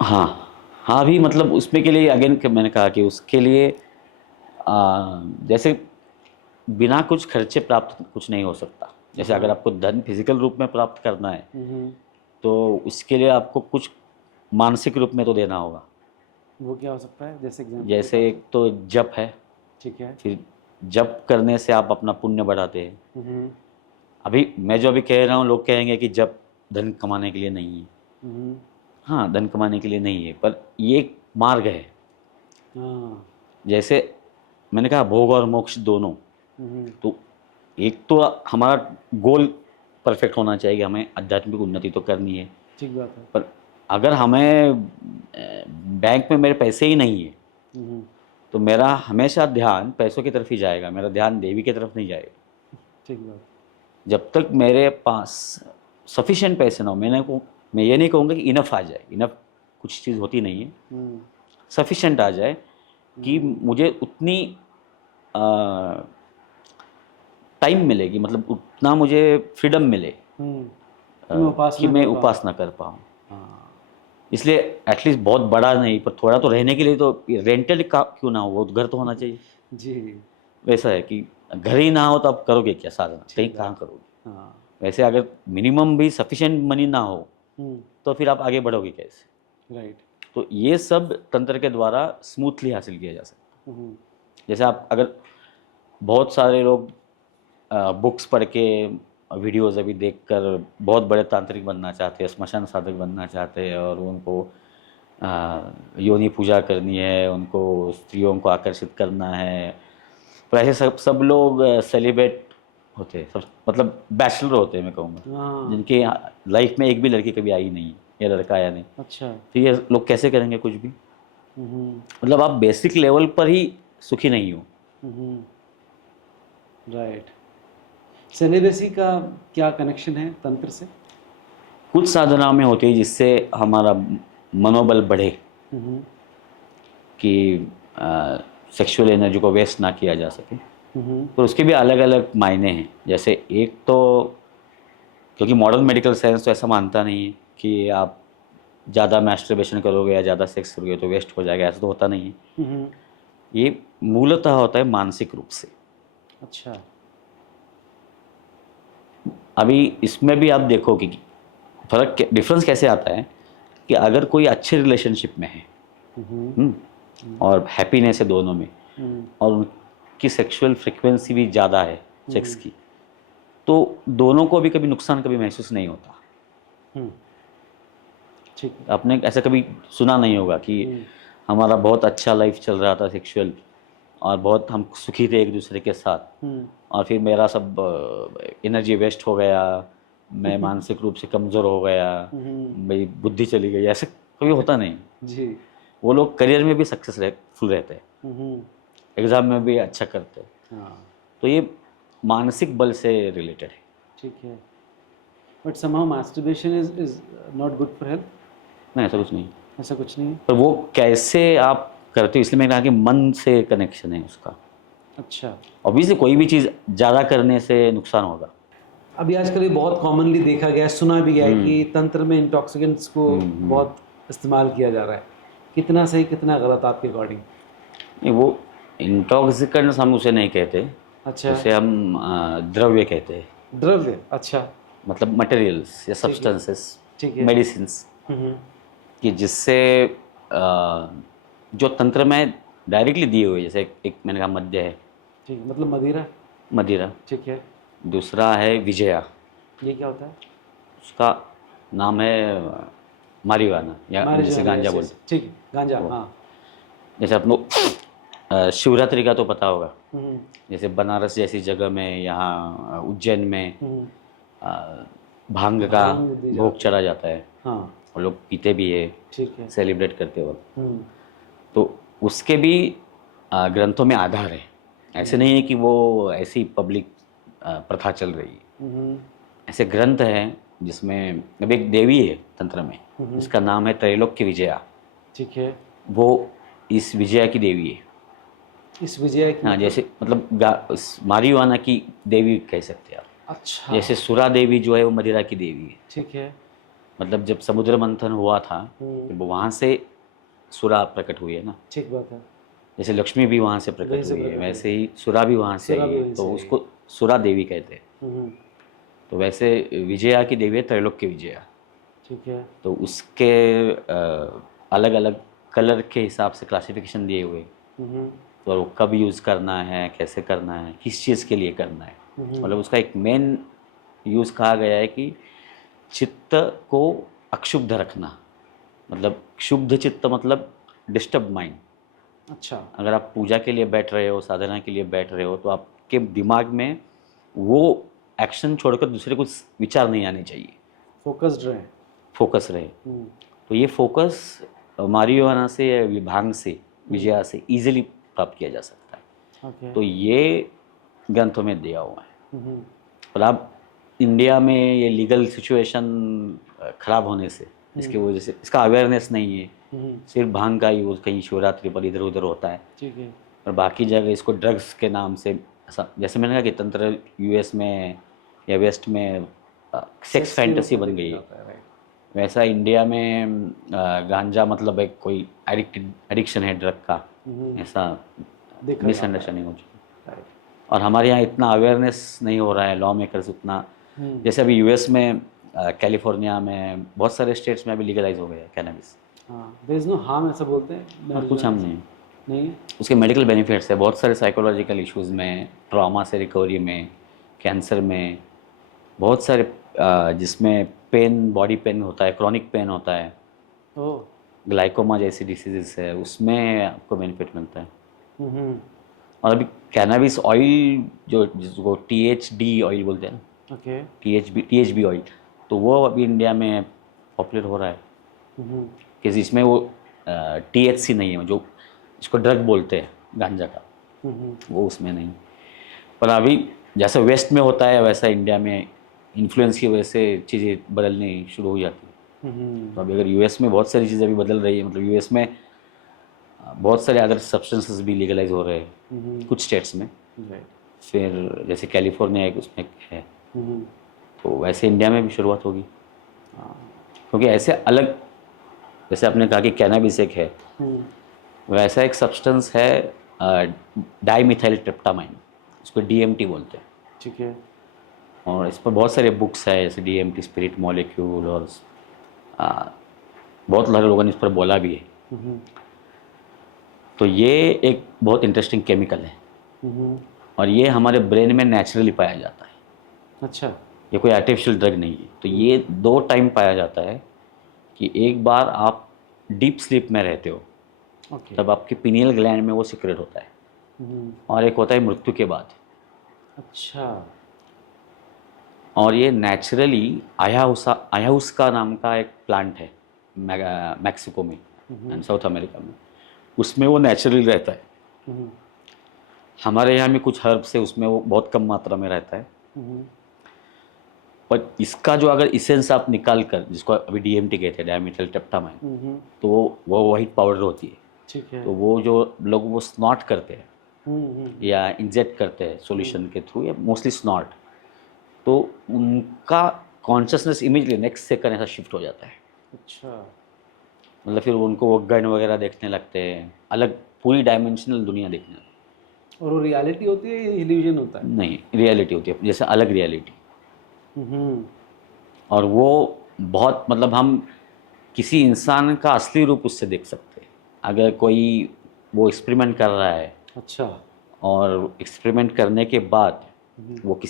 हाँ हाँ, भी मतलब उसमें के लिए अगेन मैंने कहा कि उसके लिए जैसे बिना कुछ खर्चे प्राप्त कुछ नहीं हो सकता। जैसे अगर आपको धन फिजिकल रूप में प्राप्त करना है तो उसके लिए आपको कुछ मानसिक रूप में तो देना होगा। वो क्या हो सकता है, जैसे एग्जाम्पल? जैसे एक तो जप है, ठीक है। फिर जप करने से आप अपना पुण्य बढ़ाते हैं। अभी मैं जो अभी कह रहा हूँ, लोग कहेंगे कि जप धन कमाने के लिए नहीं है। हाँ, धन कमाने के लिए नहीं है, पर ये एक मार्ग है। हाँ। जैसे मैंने कहा भोग और मोक्ष दोनों, तो एक तो हमारा गोल परफेक्ट होना चाहिए, हमें आध्यात्मिक उन्नति तो करनी है। ठीक बात है। पर अगर हमें बैंक में मेरे पैसे ही नहीं है तो मेरा हमेशा ध्यान पैसों की तरफ ही जाएगा, मेरा ध्यान देवी की तरफ नहीं जाएगा। ठीक बात। जब तक मेरे पास सफिशिएंट पैसे ना हो, मैं ये नहीं कहूँगा कि इनफ आ जाए, इनफ कुछ चीज़ होती नहीं है, सफिशिएंट आ जाए कि मुझे उतनी टाइम मिलेगी, मतलब उतना मुझे फ्रीडम मिले कि मैं उपासना कर पाऊँ। इसलिए एटलीस्ट बहुत बड़ा नहीं, पर थोड़ा तो रहने के लिए तो रेंटेड का क्यों ना हो, वो घर तो होना चाहिए। जी। वैसा है कि घर ही ना हो तो आप करोगे क्या साधना, कहीं कहाँ करोगे। वैसे अगर मिनिमम भी सफिशिएंट मनी ना हो तो फिर आप आगे बढ़ोगे कैसे। राइट। तो ये सब तंत्र के द्वारा स्मूथली हासिल किया जा सकता है। जैसे आप अगर बहुत सारे लोग बुक्स पढ़ के, वीडियोज़ अभी देखकर बहुत बड़े तांत्रिक बनना चाहते हैं, श्मशान साधक बनना चाहते हैं, और उनको योनि पूजा करनी है, उनको स्त्रियों को आकर्षित करना है। तो ऐसे सब लोग सेलिब्रेट होते हैं, सब मतलब बैचलर होते हैं मैं कहूँगा, जिनके लाइफ में एक भी लड़की कभी आई नहीं, या लड़का आया नहीं। अच्छा। तो ये लोग कैसे करेंगे कुछ भी, मतलब आप बेसिक लेवल पर ही सुखी नहीं हो। राइट। सेलिबेसी का क्या कनेक्शन है तंत्र से? कुछ साधनाओं में होती है जिससे हमारा मनोबल बढ़े कि सेक्सुअल एनर्जी को वेस्ट ना किया जा सके। तो उसके भी अलग अलग मायने हैं। जैसे एक तो, क्योंकि मॉडर्न मेडिकल साइंस तो ऐसा मानता नहीं है कि आप ज़्यादा मैस्टरबेशन करोगे या ज़्यादा सेक्स करोगे तो वेस्ट हो जाएगा, ऐसा तो होता नहीं है। ये मूलतः होता है मानसिक रूप से। अच्छा। अभी इसमें भी आप देखो कि फर्क डिफरेंस कैसे आता है कि अगर कोई अच्छे रिलेशनशिप में है और हैप्पीनेस है दोनों में और उनकी सेक्सुअल फ्रिक्वेंसी भी ज़्यादा है सेक्स की, तो दोनों को भी कभी नुकसान कभी महसूस नहीं होता। ठीक। आपने ऐसा कभी सुना नहीं होगा कि हमारा बहुत अच्छा लाइफ चल रहा था सेक्सुअल और बहुत हम सुखी थे एक दूसरे के साथ, और फिर मेरा सब एनर्जी वेस्ट हो गया, मैं मानसिक रूप से कमज़ोर हो गया, मेरी बुद्धि चली गई, ऐसा कभी होता नहीं जी। वो लोग करियर में भी सक्सेसफुल रहते हैं, एग्ज़ाम में भी अच्छा करते हैं। हाँ, तो ये मानसिक बल से रिलेटेड है। ठीक है। But somehow masturbation is not good for health? नहीं, ऐसा कुछ नहीं। ऐसा कुछ नहीं है? पर वो कैसे आप करते हो, इसलिए मैंने कहा कि मन से कनेक्शन है उसका। अच्छा। ऑब्वियसली कोई भी चीज़ ज़्यादा करने से नुकसान होगा। अभी आजकल ये बहुत कॉमनली देखा गया है, सुना भी गया है कि तंत्र में इंटॉक्सिकेंट्स को बहुत इस्तेमाल किया जा रहा है। कितना सही कितना गलत आपके अकॉर्डिंग? नहीं, वो इंटॉक्सिकेंट्स हम उसे नहीं कहते, अच्छा। उसे हम द्रव्य कहते हैं, द्रव्य? अच्छा। मतलब मटेरियल्स या सब्सटेंसेस, ठीक है। मेडिसिन्स, कि जिससे जो तंत्र में डायरेक्टली दिए हुए, जैसे एक मैंने कहा मद्य है, ठीक है, मतलब मदिरा? मदिरा। ठीक है। दूसरा है विजया, ये क्या होता है? उसका नाम है मारिवाना या जैसे गांजा बोलते हैं। ठीक है, गांजा। हाँ। जैसे आप लोग शिवरात्रि का तो पता होगा, हम्म, जैसे बनारस जैसी जगह में, यहाँ उज्जैन में भांग का भांग दी भोग जाती चढ़ा जाता है हाँ। और लोग पीते भी है ठीक है। सेलिब्रेट करते वक्त। तो उसके भी ग्रंथों में आधार है, ऐसे नहीं है कि वो ऐसी पब्लिक प्रथा चल रही है। ऐसे ग्रंथ हैं जिसमें अभी एक देवी है तंत्र में, जिसका नाम है त्रैलोक्य विजया। ठीक है। वो इस विजया की देवी है। इस विजय की हाँ, जैसे मतलब मारिवाना की देवी कह सकते हैं आप। अच्छा। जैसे सुरा देवी जो है वो मदिरा की देवी है। ठीक है। मतलब जब समुद्र मंथन हुआ था तो वहाँ से सुरा प्रकट हुई है ना, ठीक बात है। जैसे लक्ष्मी भी वहाँ से वहीं प्रकट से हुई है, प्रकट वैसे ही सुरा भी वहाँ से सुरा आई भी है, वहीं तो से आई उसको सुरा देवी कहते हैं। तो वैसे विजया की देवी है त्रैलोक्य विजया। ठीक है। तो उसके अलग अलग कलर के हिसाब से क्लासिफिकेशन दिए हुए, तो वो कब यूज़ करना है, कैसे करना है, किस चीज़ के लिए करना है। मतलब उसका एक मेन यूज़ कहा गया है कि चित्त को अक्षुब्ध रखना, मतलब शुद्ध चित्त मतलब डिस्टर्ब माइंड। अच्छा। अगर आप पूजा के लिए बैठ रहे हो, साधना के लिए बैठ रहे हो, तो आपके दिमाग में वो एक्शन छोड़कर दूसरे कुछ विचार नहीं आने चाहिए, फोकस्ड रहे। फोकस रहे। तो ये फोकस मारिजुआना से या भांग से, विजया से इजीली प्राप्त किया जा सकता है। ओके। तो ये ग्रंथों में दिया हुआ है। और अब इंडिया में ये लीगल सिचुएशन ख़राब होने से, इसकी वजह से इसका अवेयरनेस नहीं है, सिर्फ भांग का यूज़ कहीं शिवरात्रि पर इधर उधर होता है, ठीक है। और बाकी जगह इसको ड्रग्स के नाम से ऐसा, जैसे मैंने कहा कि तंत्र यूएस में या वेस्ट में सेक्स फैंटेसी बन गई है, वैसा इंडिया में गांजा मतलब एक कोई एडिक्शन है ड्रग का, ऐसा मिसअंडरस्टैंडिंग हो चुकी है। और हमारे यहाँ इतना अवेयरनेस नहीं हो रहा है, लॉ मेकर्स उतना, जैसे अभी यूएस में कैलिफोर्निया में बहुत सारे स्टेट्स में अभी लीगलाइज हो गया कैनबिस। हाँ, देयर इज नो हार्म ऐसा बोलते हैं। और कुछ हम नहीं। उसके मेडिकल बेनिफिट्स है बहुत सारे, साइकोलॉजिकल इश्यूज़ में, ट्रॉमा से रिकवरी में, कैंसर में, बहुत सारे जिसमें पेन, बॉडी पेन होता है, क्रॉनिक पेन होता है, ओह। ग्लाइकोमा जैसी डिसीजेस है, उसमें आपको बेनिफिट मिलता है। और अभी कैनबिस ऑयल जो जिसको THD ऑयल बोलते हैं, ओके। THB ऑयल, तो वो अभी इंडिया में पॉपुलर हो रहा है कि जिसमें वो THC नहीं है, जो इसको ड्रग बोलते हैं गांजा का, वो उसमें नहीं। पर अभी जैसे वेस्ट में होता है वैसा इंडिया में इन्फ्लुएंस की वजह से चीज़ें बदलनी शुरू हो जाती है। तो अभी अगर यूएस में बहुत सारी चीज़ें अभी बदल रही है, मतलब यूएस में बहुत सारे अदर सब्सटेंसेस भी लीगलाइज हो रहे हैं कुछ स्टेट्स में, फिर जैसे कैलिफोर्निया एक उसमें है, तो वैसे इंडिया में भी शुरुआत होगी। क्योंकि ऐसे अलग, जैसे आपने कहा कि कैनाबिस एक है, वैसा एक सब्सटेंस है डाइमिथाइल ट्रिप्टामाइन, उसको DMT बोलते हैं। ठीक है। और इस पर बहुत सारे बुक्स है, जैसे DMT स्पिरिट मॉलिक्यूल, और बहुत सारे लोगों ने इस पर बोला भी है। हम्म, तो ये एक बहुत इंटरेस्टिंग केमिकल है, हम्म, और ये हमारे ब्रेन में नेचुरली पाया जाता है। अच्छा। ये कोई आर्टिफिशियल ड्रग नहीं है। तो ये 2 टाइम पाया जाता है कि एक बार आप डीप स्लीप में रहते हो, ओके। तब आपके पिनियल ग्लैंड में वो सिक्रेट होता है, हम्म, और एक होता है मृत्यु के बाद। अच्छा। और ये नेचुरली ayahuasca नाम का एक प्लांट है मैक्सिको में एंड साउथ अमेरिका में, उसमें वो नेचुरली रहता है। हम्म, हमारे यहाँ में कुछ हर्ब से उसमें वो बहुत कम मात्रा में रहता है, हम्म, पर इसका जो अगर इसेंस आप निकाल कर, जिसको अभी DMT कहते हैं, डायमिथाइल ट्रिप्टामाइन, हम्म, तो वो वाइट पाउडर होती है। ठीक है। तो वो जो लोग वो स्नॉट करते हैं हम्म, या इंजेक्ट करते हैं सॉल्यूशन के थ्रू, या मोस्टली स्नॉट, तो उनका कॉन्शियसनेस इमीडिएटली नेक्स्ट सेकंड ऐसा शिफ्ट हो जाता है। अच्छा। मतलब फिर उनको वो गन वगैरह देखने लगते हैं, अलग पूरी डायमेंशनल दुनिया देखने लगते और वो रियलिटी होती है या इल्यूजन होता है? हैं। नहीं, रियलिटी होती है, जैसे अलग रियलिटी। हम्म, और वो बहुत, मतलब हम किसी इंसान का असली रूप उससे देख सकते हैं। अगर कोई वो एक्सपेरिमेंट कर रहा है, अच्छा। और एक्सपेरिमेंट करने के बाद वो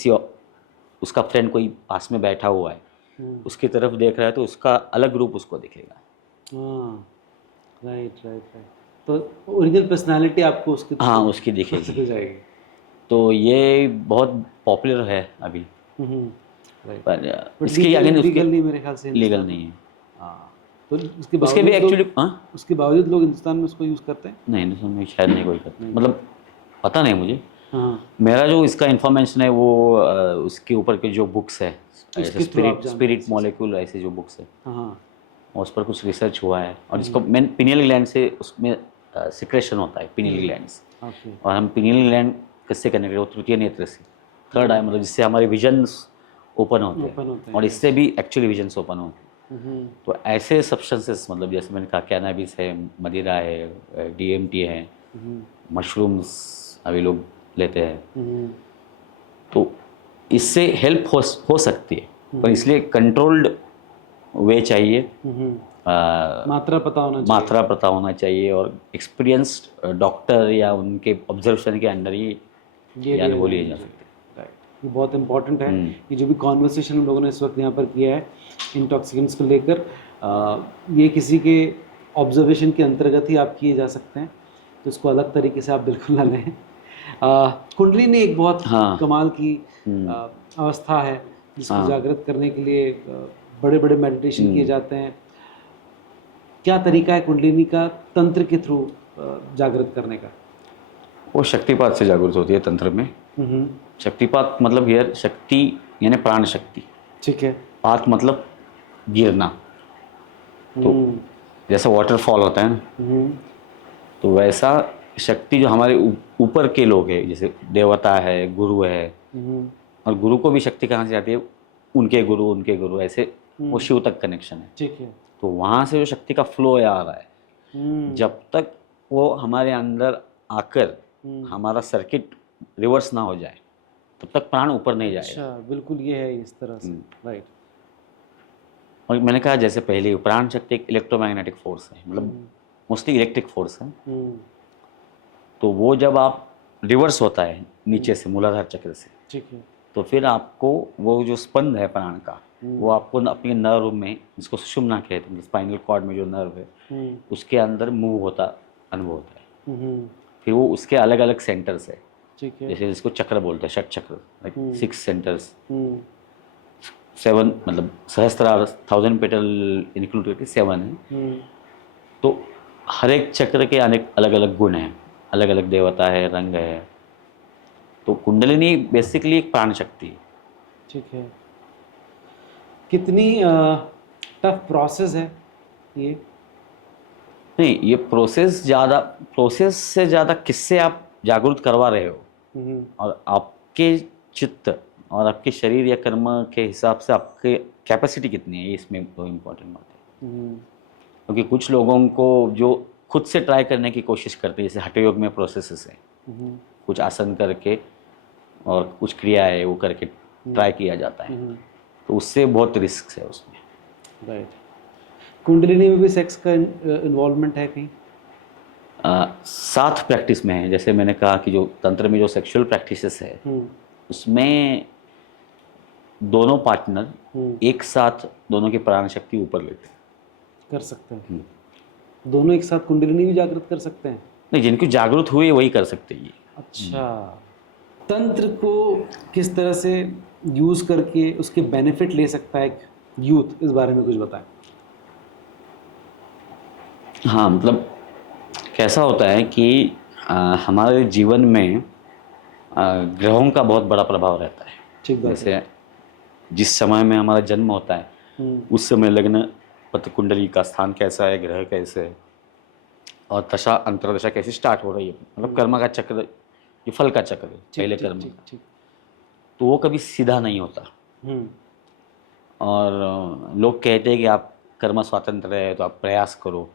उसका फ्रेंड कोई पास में बैठा हुआ है, उसकी तरफ देख रहा है, तो उसका अलग रूप उसको दिखेगा। हाँ, राइट राइट राइट। तो ओरिजिनल पर्सनालिटी आपको उसके हाँ, थ्रू उसकी पता दिखेगी। चल जाएगी। तो ये बहुत पॉपुलर है अभी, राइट। पर बट इसके अगेन उसके लीगल नहीं मेरे ख्याल से लीगल हिंदुस्तान में। नहीं है। हाँ, तो उसके उसके भी बावजूद एक्चुअली, लोग हाँ, उसके बावजूद लोग हिंदुस्तान में उसको यूज़ करते हैं। नहीं, हिंदुस्तान में शायद नहीं कोई करता, मतलब पता नहीं मुझे। हाँ, मेरा जो इसका इन्फॉर्मेशन है वो उसके ऊपर के जो बुक्स है, उसके थ्रू आप जानते हैं स्पिरिट इस चीज़ को। मॉलिक्यूल, ऐसे जो बुक्स है, हाँ हाँ। और उस पर कुछ रिसर्च हुआ है। और जिसको मेन पिनियल ग्लैंड से उसमें सिक्रेशन होता है, पिनियल ग्लैंड से। ओके। और हम पिनियल ग्लैंड किससे कनेक्ट है? वो तृतीय नेत्र से, थर्ड आई, मतलब जिससे हमारे विजन्स ओपन होते ओपन होते हैं, हैं, और इससे भी एक्चुअली विजन्स ओपन होते हैं। हम्म, तो ऐसे सब्सटेंसेस, मतलब जैसे मैंने कहा, कैनाबिस है, मदिरा है, DMT है, मशरूम्स अभी लोग लेते हैं, हम्म, तो इससे हेल्प हो सकती है, पर इसलिए कंट्रोल्ड वे चाहिए। मात्रा पता होना चाहिए। मात्रा पता होना चाहिए, और एक्सपीरियंस्ड डॉक्टर या उनके ऑब्जर्वेशन के अंडर ही ये यानी भी बोली होना जा चाहिए। सकती राइट, ये बहुत इंपॉर्टेंट है। ये जो भी कॉन्वर्सेशन हम लोगों ने इस वक्त यहाँ पर किया है इंटॉक्सिकेंट्स को लेकर, ये किसी के ऑब्जर्वेशन के अंतर्गत ही आप किए जा सकते हैं, तो इसको अलग तरीके से आप बिल्कुल ना लें। कुंडलिनी एक बहुत हाँ। कमाल की अवस्था है जिसको हाँ। जागृत करने के लिए बड़े बड़े मेडिटेशन किए जाते हैं। क्या तरीका है कुंडलिनी का तंत्र के थ्रू जागृत करने का? वो शक्तिपात से जागृत होती है तंत्र में। शक्तिपात मतलब हियर शक्ति यानी प्राण शक्ति, ठीक है। पात मतलब गिरना। तो जैसा वाटरफॉल होता है ना, तो वैसा शक्ति जो हमारे ऊपर के लोग हैं, जैसे देवता है, गुरु है, और गुरु को भी शक्ति कहाँ से आती है? उनके गुरु ऐसे वो शिव तक कनेक्शन है। ठीक है। तो वहाँ से जो शक्ति का फ्लो आ रहा है, जब तक वो हमारे अंदर आकर हमारा सर्किट रिवर्स ना हो जाए, तब तक प्राण ऊपर नहीं जाएगा। अच्छा, बिल्कुल ये है इस तरह से। राइट। और मैंने कहा जैसे पहले ही, प्राण शक्ति एक इलेक्ट्रोमैग्नेटिक फोर्स है, मतलब मोस्टली इलेक्ट्रिक फोर्स है। तो वो जब आप रिवर्स होता है नीचे से मूलाधार चक्र से, ठीक है। तो फिर आपको वो जो स्पंद है प्राण का, वो आपको अपने नर्व में, जिसको सुषुम्ना कहते हैं, स्पाइनल कॉर्ड में जो नर्व है, उसके अंदर मूव होता अनुभव होता है। फिर वो उसके अलग अलग सेंटर्स है, ठीक है। जैसे जिसको चक्र बोलते हैं, षट चक्र, लाइक 6 सेंटर्स, 7, मतलब सहस्त्रार 1000 पेटल इंक्लूड करके 7 है। तो हर एक चक्र के अनेक अलग अलग गुण हैं, अलग अलग देवता है, रंग है। तो कुंडलिनी बेसिकली एक प्राण शक्ति है। ठीक है। कितनी टफ प्रोसेस है ये? नहीं, ये प्रोसेस से ज़्यादा किससे आप जागरूक करवा रहे हो, और आपके चित्त और आपके शरीर या कर्म के हिसाब से आपके कैपेसिटी कितनी है, ये इसमें बहुत इम्पोर्टेंट बात है। क्योंकि कुछ लोगों को जो खुद से ट्राई करने की कोशिश करते हैं, जैसे हठ योग में प्रोसेसेस है, कुछ आसन करके और कुछ क्रिया है वो करके ट्राई किया जाता है, तो उससे बहुत रिस्क है उसमें। राइट। कुंडलिनी में भी सेक्स का इन्वॉल्वमेंट है कहीं? साथ प्रैक्टिस में है, जैसे मैंने कहा कि जो तंत्र में जो सेक्सुअल प्रैक्टिसेस है उसमें दोनों पार्टनर एक साथ दोनों की प्राण शक्ति ऊपर लेते हैं। कर सकते हैं दोनों एक साथ कुंडलिनी भी जागृत कर सकते हैं? नहीं, जिनकी जागरूक हुए वही कर सकते हैं ये। अच्छा, तंत्र को किस तरह से यूज करके उसके बेनिफिट ले सकता है यूथ, इस बारे में कुछ बताएं। हाँ, मतलब कैसा होता है कि हमारे जीवन में ग्रहों का बहुत बड़ा प्रभाव रहता है। ठीक बात है। जैसे जिस समय में हमारा जन्म होता है उस समय लग्न पत्र कुंडली का स्थान कैसा है, ग्रह कैसे है, और दशा अंतरदशा कैसे स्टार्ट हो रही है, मतलब कर्म का चक्र, ये फल का चक्र है पहले कर्म का, तो वो कभी सीधा नहीं होता। और लोग कहते हैं कि आप कर्म स्वतंत्र है तो आप प्रयास करो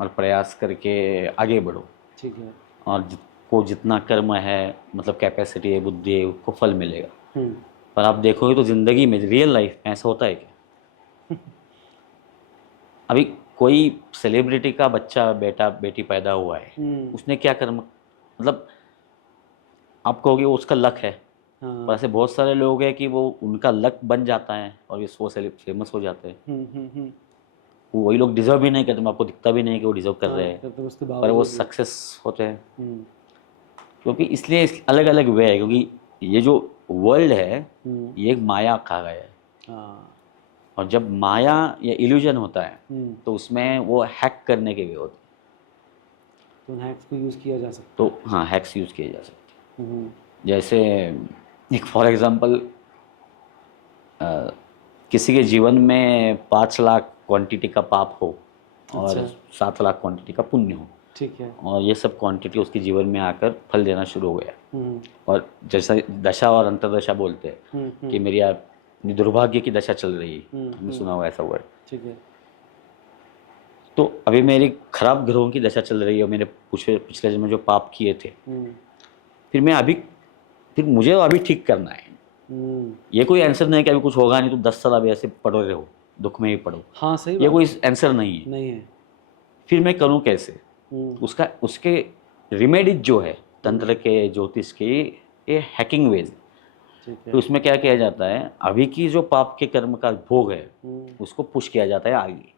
और प्रयास करके आगे बढ़ो। ठीक है। और को जितना कर्म है, मतलब कैपेसिटी है, बुद्धि है, उसको फल मिलेगा। पर आप देखोगे तो ज़िंदगी में, रियल लाइफ में ऐसा होता है क्या? अभी कोई सेलिब्रिटी का बच्चा, बेटा बेटी पैदा हुआ है, उसने क्या कर्म, मतलब आप कहोगे वो उसका लक है। पर ऐसे बहुत सारे लोग हैं कि वो उनका लक बन जाता है और वो फेमस हो जाते हैं। वही लोग डिजर्व भी नहीं करते, मैं आपको दिखता भी नहीं कि वो डिजर्व कर रहे हैं, पर वो सक्सेस होते हैं। क्योंकि इसलिए अलग अलग वे है, क्योंकि ये जो वर्ल्ड है ये एक माया कहा गया है। और जब माया या इल्यूजन होता है तो उसमें वो हैक करने के वे होते हैं, तो हैक्स को यूज़ किया जा सकता है। तो हाँ, हैक्स यूज़ किए जा सकते हैं। जैसे एक फॉर एग्जांपल, किसी के जीवन में 5 लाख क्वांटिटी का पाप हो और 7 लाख क्वांटिटी का पुण्य हो। ठीक है। और ये सब क्वांटिटी उसके जीवन में आकर फल देना शुरू हो गया। और जैसा दशा और अंतरदशा बोलते हैं कि मेरी दुर्भाग्य की दशा चल रही है, हमने सुना हुआ ऐसा वर्ड। ठीक है। तो अभी मेरी खराब ग्रहों की दशा चल रही है और मैंने पिछले जन्म में जो पाप किए थे, फिर मुझे अभी ठीक करना है। ये कोई आंसर नहीं है कि अभी कुछ होगा नहीं तो 10 साल अभी ऐसे पड़ो रहो, दुख में ही पड़ो। हाँ, सही। ये कोई आंसर नहीं है। फिर मैं करूं कैसे? उसके रिमेडीज जो है तंत्र के, ज्योतिष के, ये हैकिंग वेज। तो उसमें क्या किया जाता है, अभी की जो पाप के कर्म का भोग है उसको पुश किया जाता है आगे।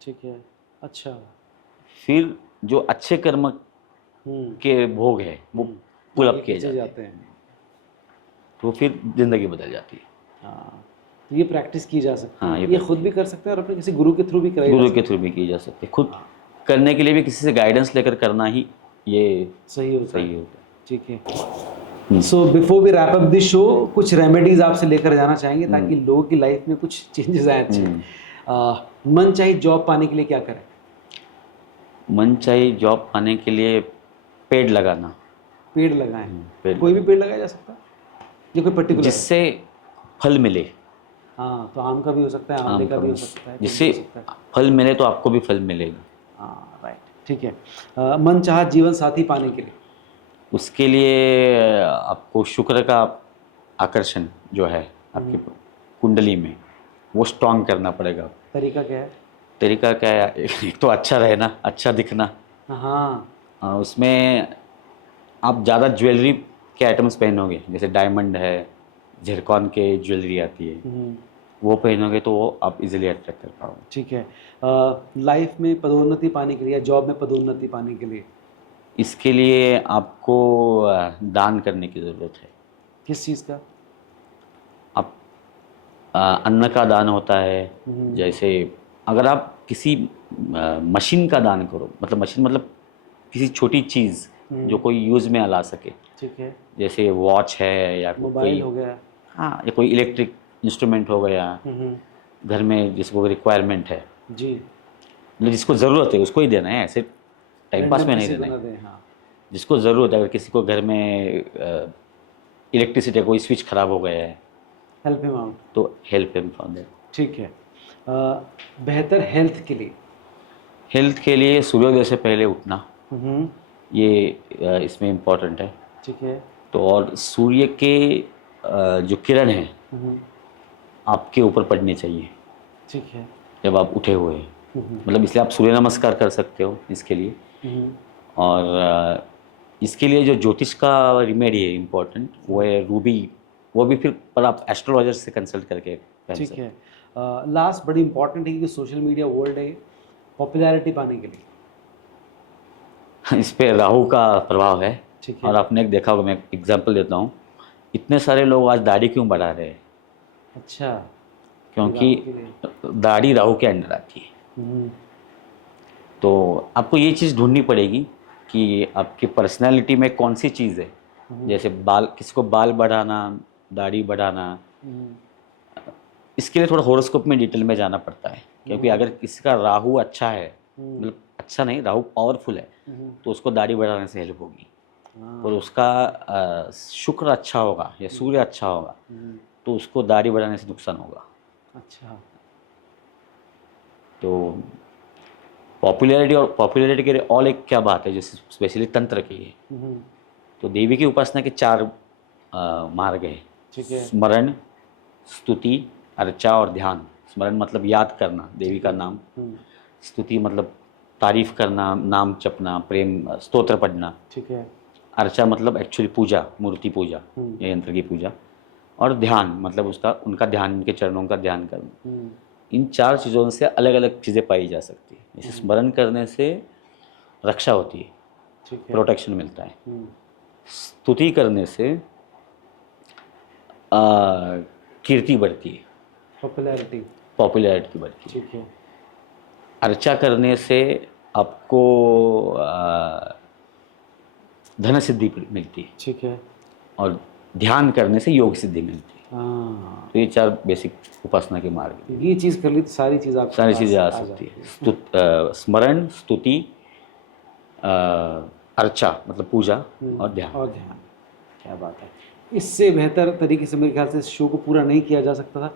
ठीक है। अच्छा। फिर जो अच्छे कर्म के भोग है वो पुल अप किए जाते हैं, तो फिर जिंदगी बदल जाती है। हाँ, तो ये प्रैक्टिस की जा सकती है। हाँ, ये खुद भी कर सकते हैं और अपने किसी गुरु के थ्रू भी गुरु के थ्रू भी की जा सकती है। खुद करने के लिए भी किसी से गाइडेंस लेकर करना ही ये सही होता है। ठीक है। So before we wrap up this show, कुछ रेमेडीज आपसे लेकर जाना चाहेंगे ताकि लोगों की लाइफ में कुछ चेंजेस आए अच्छे। मनचाही जॉब पाने के लिए क्या करें? मनचाही जॉब पाने के लिए पेड़ लगाना। पेड़ लगाएं। कोई भी पेड़ लगाया जा सकता है? ये कोई पर्टिकुलर जिससे फल मिले? हाँ, तो आम का भी हो सकता है, आंवले का भी हो सकता है। जिससे फल मिले तो आपको भी फल मिलेगा। हाँ, राइट। ठीक है। मनचाहा जीवन साथी पाने के लिए? उसके लिए आपको शुक्र का आकर्षण जो है आपकी कुंडली में, वो स्ट्रॉन्ग करना पड़ेगा। तरीका क्या है? तरीका क्या है? एक तो अच्छा रहना, अच्छा दिखना। हाँ, उसमें आप ज़्यादा ज्वेलरी के आइटम्स पहनोगे, जैसे डायमंड है, झिरकॉन के ज्वेलरी आती है, वो पहनोगे तो वो आप इजीली अट्रैक्ट कर पाओगे। ठीक है। लाइफ में पदोन्नति पाने के लिए, जॉब में पदोन्नति पाने के लिए? इसके लिए आपको दान करने की ज़रूरत है। किस चीज़ का? आप अन्न का दान होता है। जैसे अगर आप किसी मशीन का दान करो, मतलब मशीन मतलब किसी छोटी चीज़ जो कोई यूज़ में ला सके। ठीक है। जैसे वॉच है या मोबाइल हो गया। हाँ, या कोई इलेक्ट्रिक इंस्ट्रूमेंट हो गया घर में जिसको रिक्वायरमेंट है जी, मतलब जिसको ज़रूरत है उसको ही देना है, ऐसे टाइम पास में नहीं देना है। हाँ। जिसको ज़रूरत है, अगर किसी को घर में इलेक्ट्रिसिटी कोई स्विच ख़राब हो गया है, हेल्प हिम आउट, तो हेल्प हिम फॉर दैट। ठीक है। बेहतर हेल्थ के लिए? हेल्थ के लिए सूर्योदय से पहले उठना, ये इसमें इम्पोर्टेंट है। ठीक है। तो और सूर्य के जो किरण है हम्म, आपके ऊपर पड़नी चाहिए ठीक है। जब आप उठे हुए हैं। मतलब इसलिए आप सूर्य नमस्कार कर सकते हो इसके लिए। हम्म, और इसके लिए जो ज्योतिष का रिमेडी है इम्पोर्टेंट, वो है रूबी। वो भी फिर पर आप एस्ट्रोलॉजर से कंसल्ट करके पहन ठीक सकते है। लास्ट बड़ी इंपॉर्टेंट है कि सोशल मीडिया वर्ल्ड है, पॉपुलैरिटी पाने के लिए। हैं। इस पे राहु का प्रभाव है। ठीक है। और आपने देखा होगा, मैं एग्जांपल देता हूँ, इतने सारे लोग आज दाढ़ी क्यों बढ़ा रहे हैं? अच्छा। क्योंकि राहु के लिए। दाढ़ी राहु के अंडर आती है। हम्म, तो आपको ये चीज़ ढूंढनी पड़ेगी कि आपकी पर्सनैलिटी में कौन सी चीज़ है। जैसे बाल, किसी को बाल बढ़ाना, दाढ़ी बढ़ाना, हम्म, इसके लिए थोड़ा हॉरोस्कोप में डिटेल में जाना पड़ता है। क्योंकि अगर किसी का राहु अच्छा है, मतलब अच्छा नहीं, राहु पावरफुल है, तो उसको दाढ़ी बढ़ाने से हेल्प होगी। हाँ, और उसका शुक्र अच्छा होगा या सूर्य अच्छा होगा, तो उसको दाढ़ी बढ़ाने से नुकसान होगा। अच्छा। तो पॉपुलैरिटी के लिए और एक क्या बात है, जैसे स्पेशली तंत्र की है, तो देवी की उपासना के 4 मार्ग हैं। ठीक है। स्मरण, स्तुति, अर्चा और ध्यान। स्मरण मतलब याद करना देवी का नाम। स्तुति मतलब तारीफ करना, नाम जपना, प्रेम स्तोत्र पढ़ना। ठीक है। अर्चा मतलब एक्चुअली पूजा, मूर्ति पूजा या यंत्र की पूजा। और ध्यान मतलब उनका ध्यान, उनके चरणों का ध्यान करना। इन 4 चीज़ों से अलग अलग चीज़ें पाई जा सकती है। जैसे स्मरण करने से रक्षा होती है, ठीक है। प्रोटेक्शन मिलता है। स्तुति करने से कीर्ति बढ़ती है, पॉपुलैरिटी बढ़ती है। ठीक है। अर्चा करने से आपको धन सिद्धि मिलती है। ठीक है। और ध्यान करने से योग सिद्धि मिलती है। हाँ, तो ये 4 बेसिक उपासना के मार्ग हैं। ये चीज़ कर ली तो सारी चीज़ आप सारी चीज़ें आ सकती है। स्मरण, स्तुति, अर्चा मतलब पूजा, और ध्यान। क्या बात है। इससे बेहतर तरीके से मेरे ख्याल से इस शो को पूरा नहीं किया जा सकता था।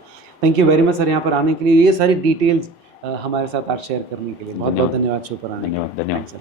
Thank you very much sir यहाँ पर आने के लिए, ये सारी डिटेल्स हमारे साथ आज शेयर करने के लिए। बहुत बहुत धन्यवाद शो पर आने के लिए। धन्यवाद। सर।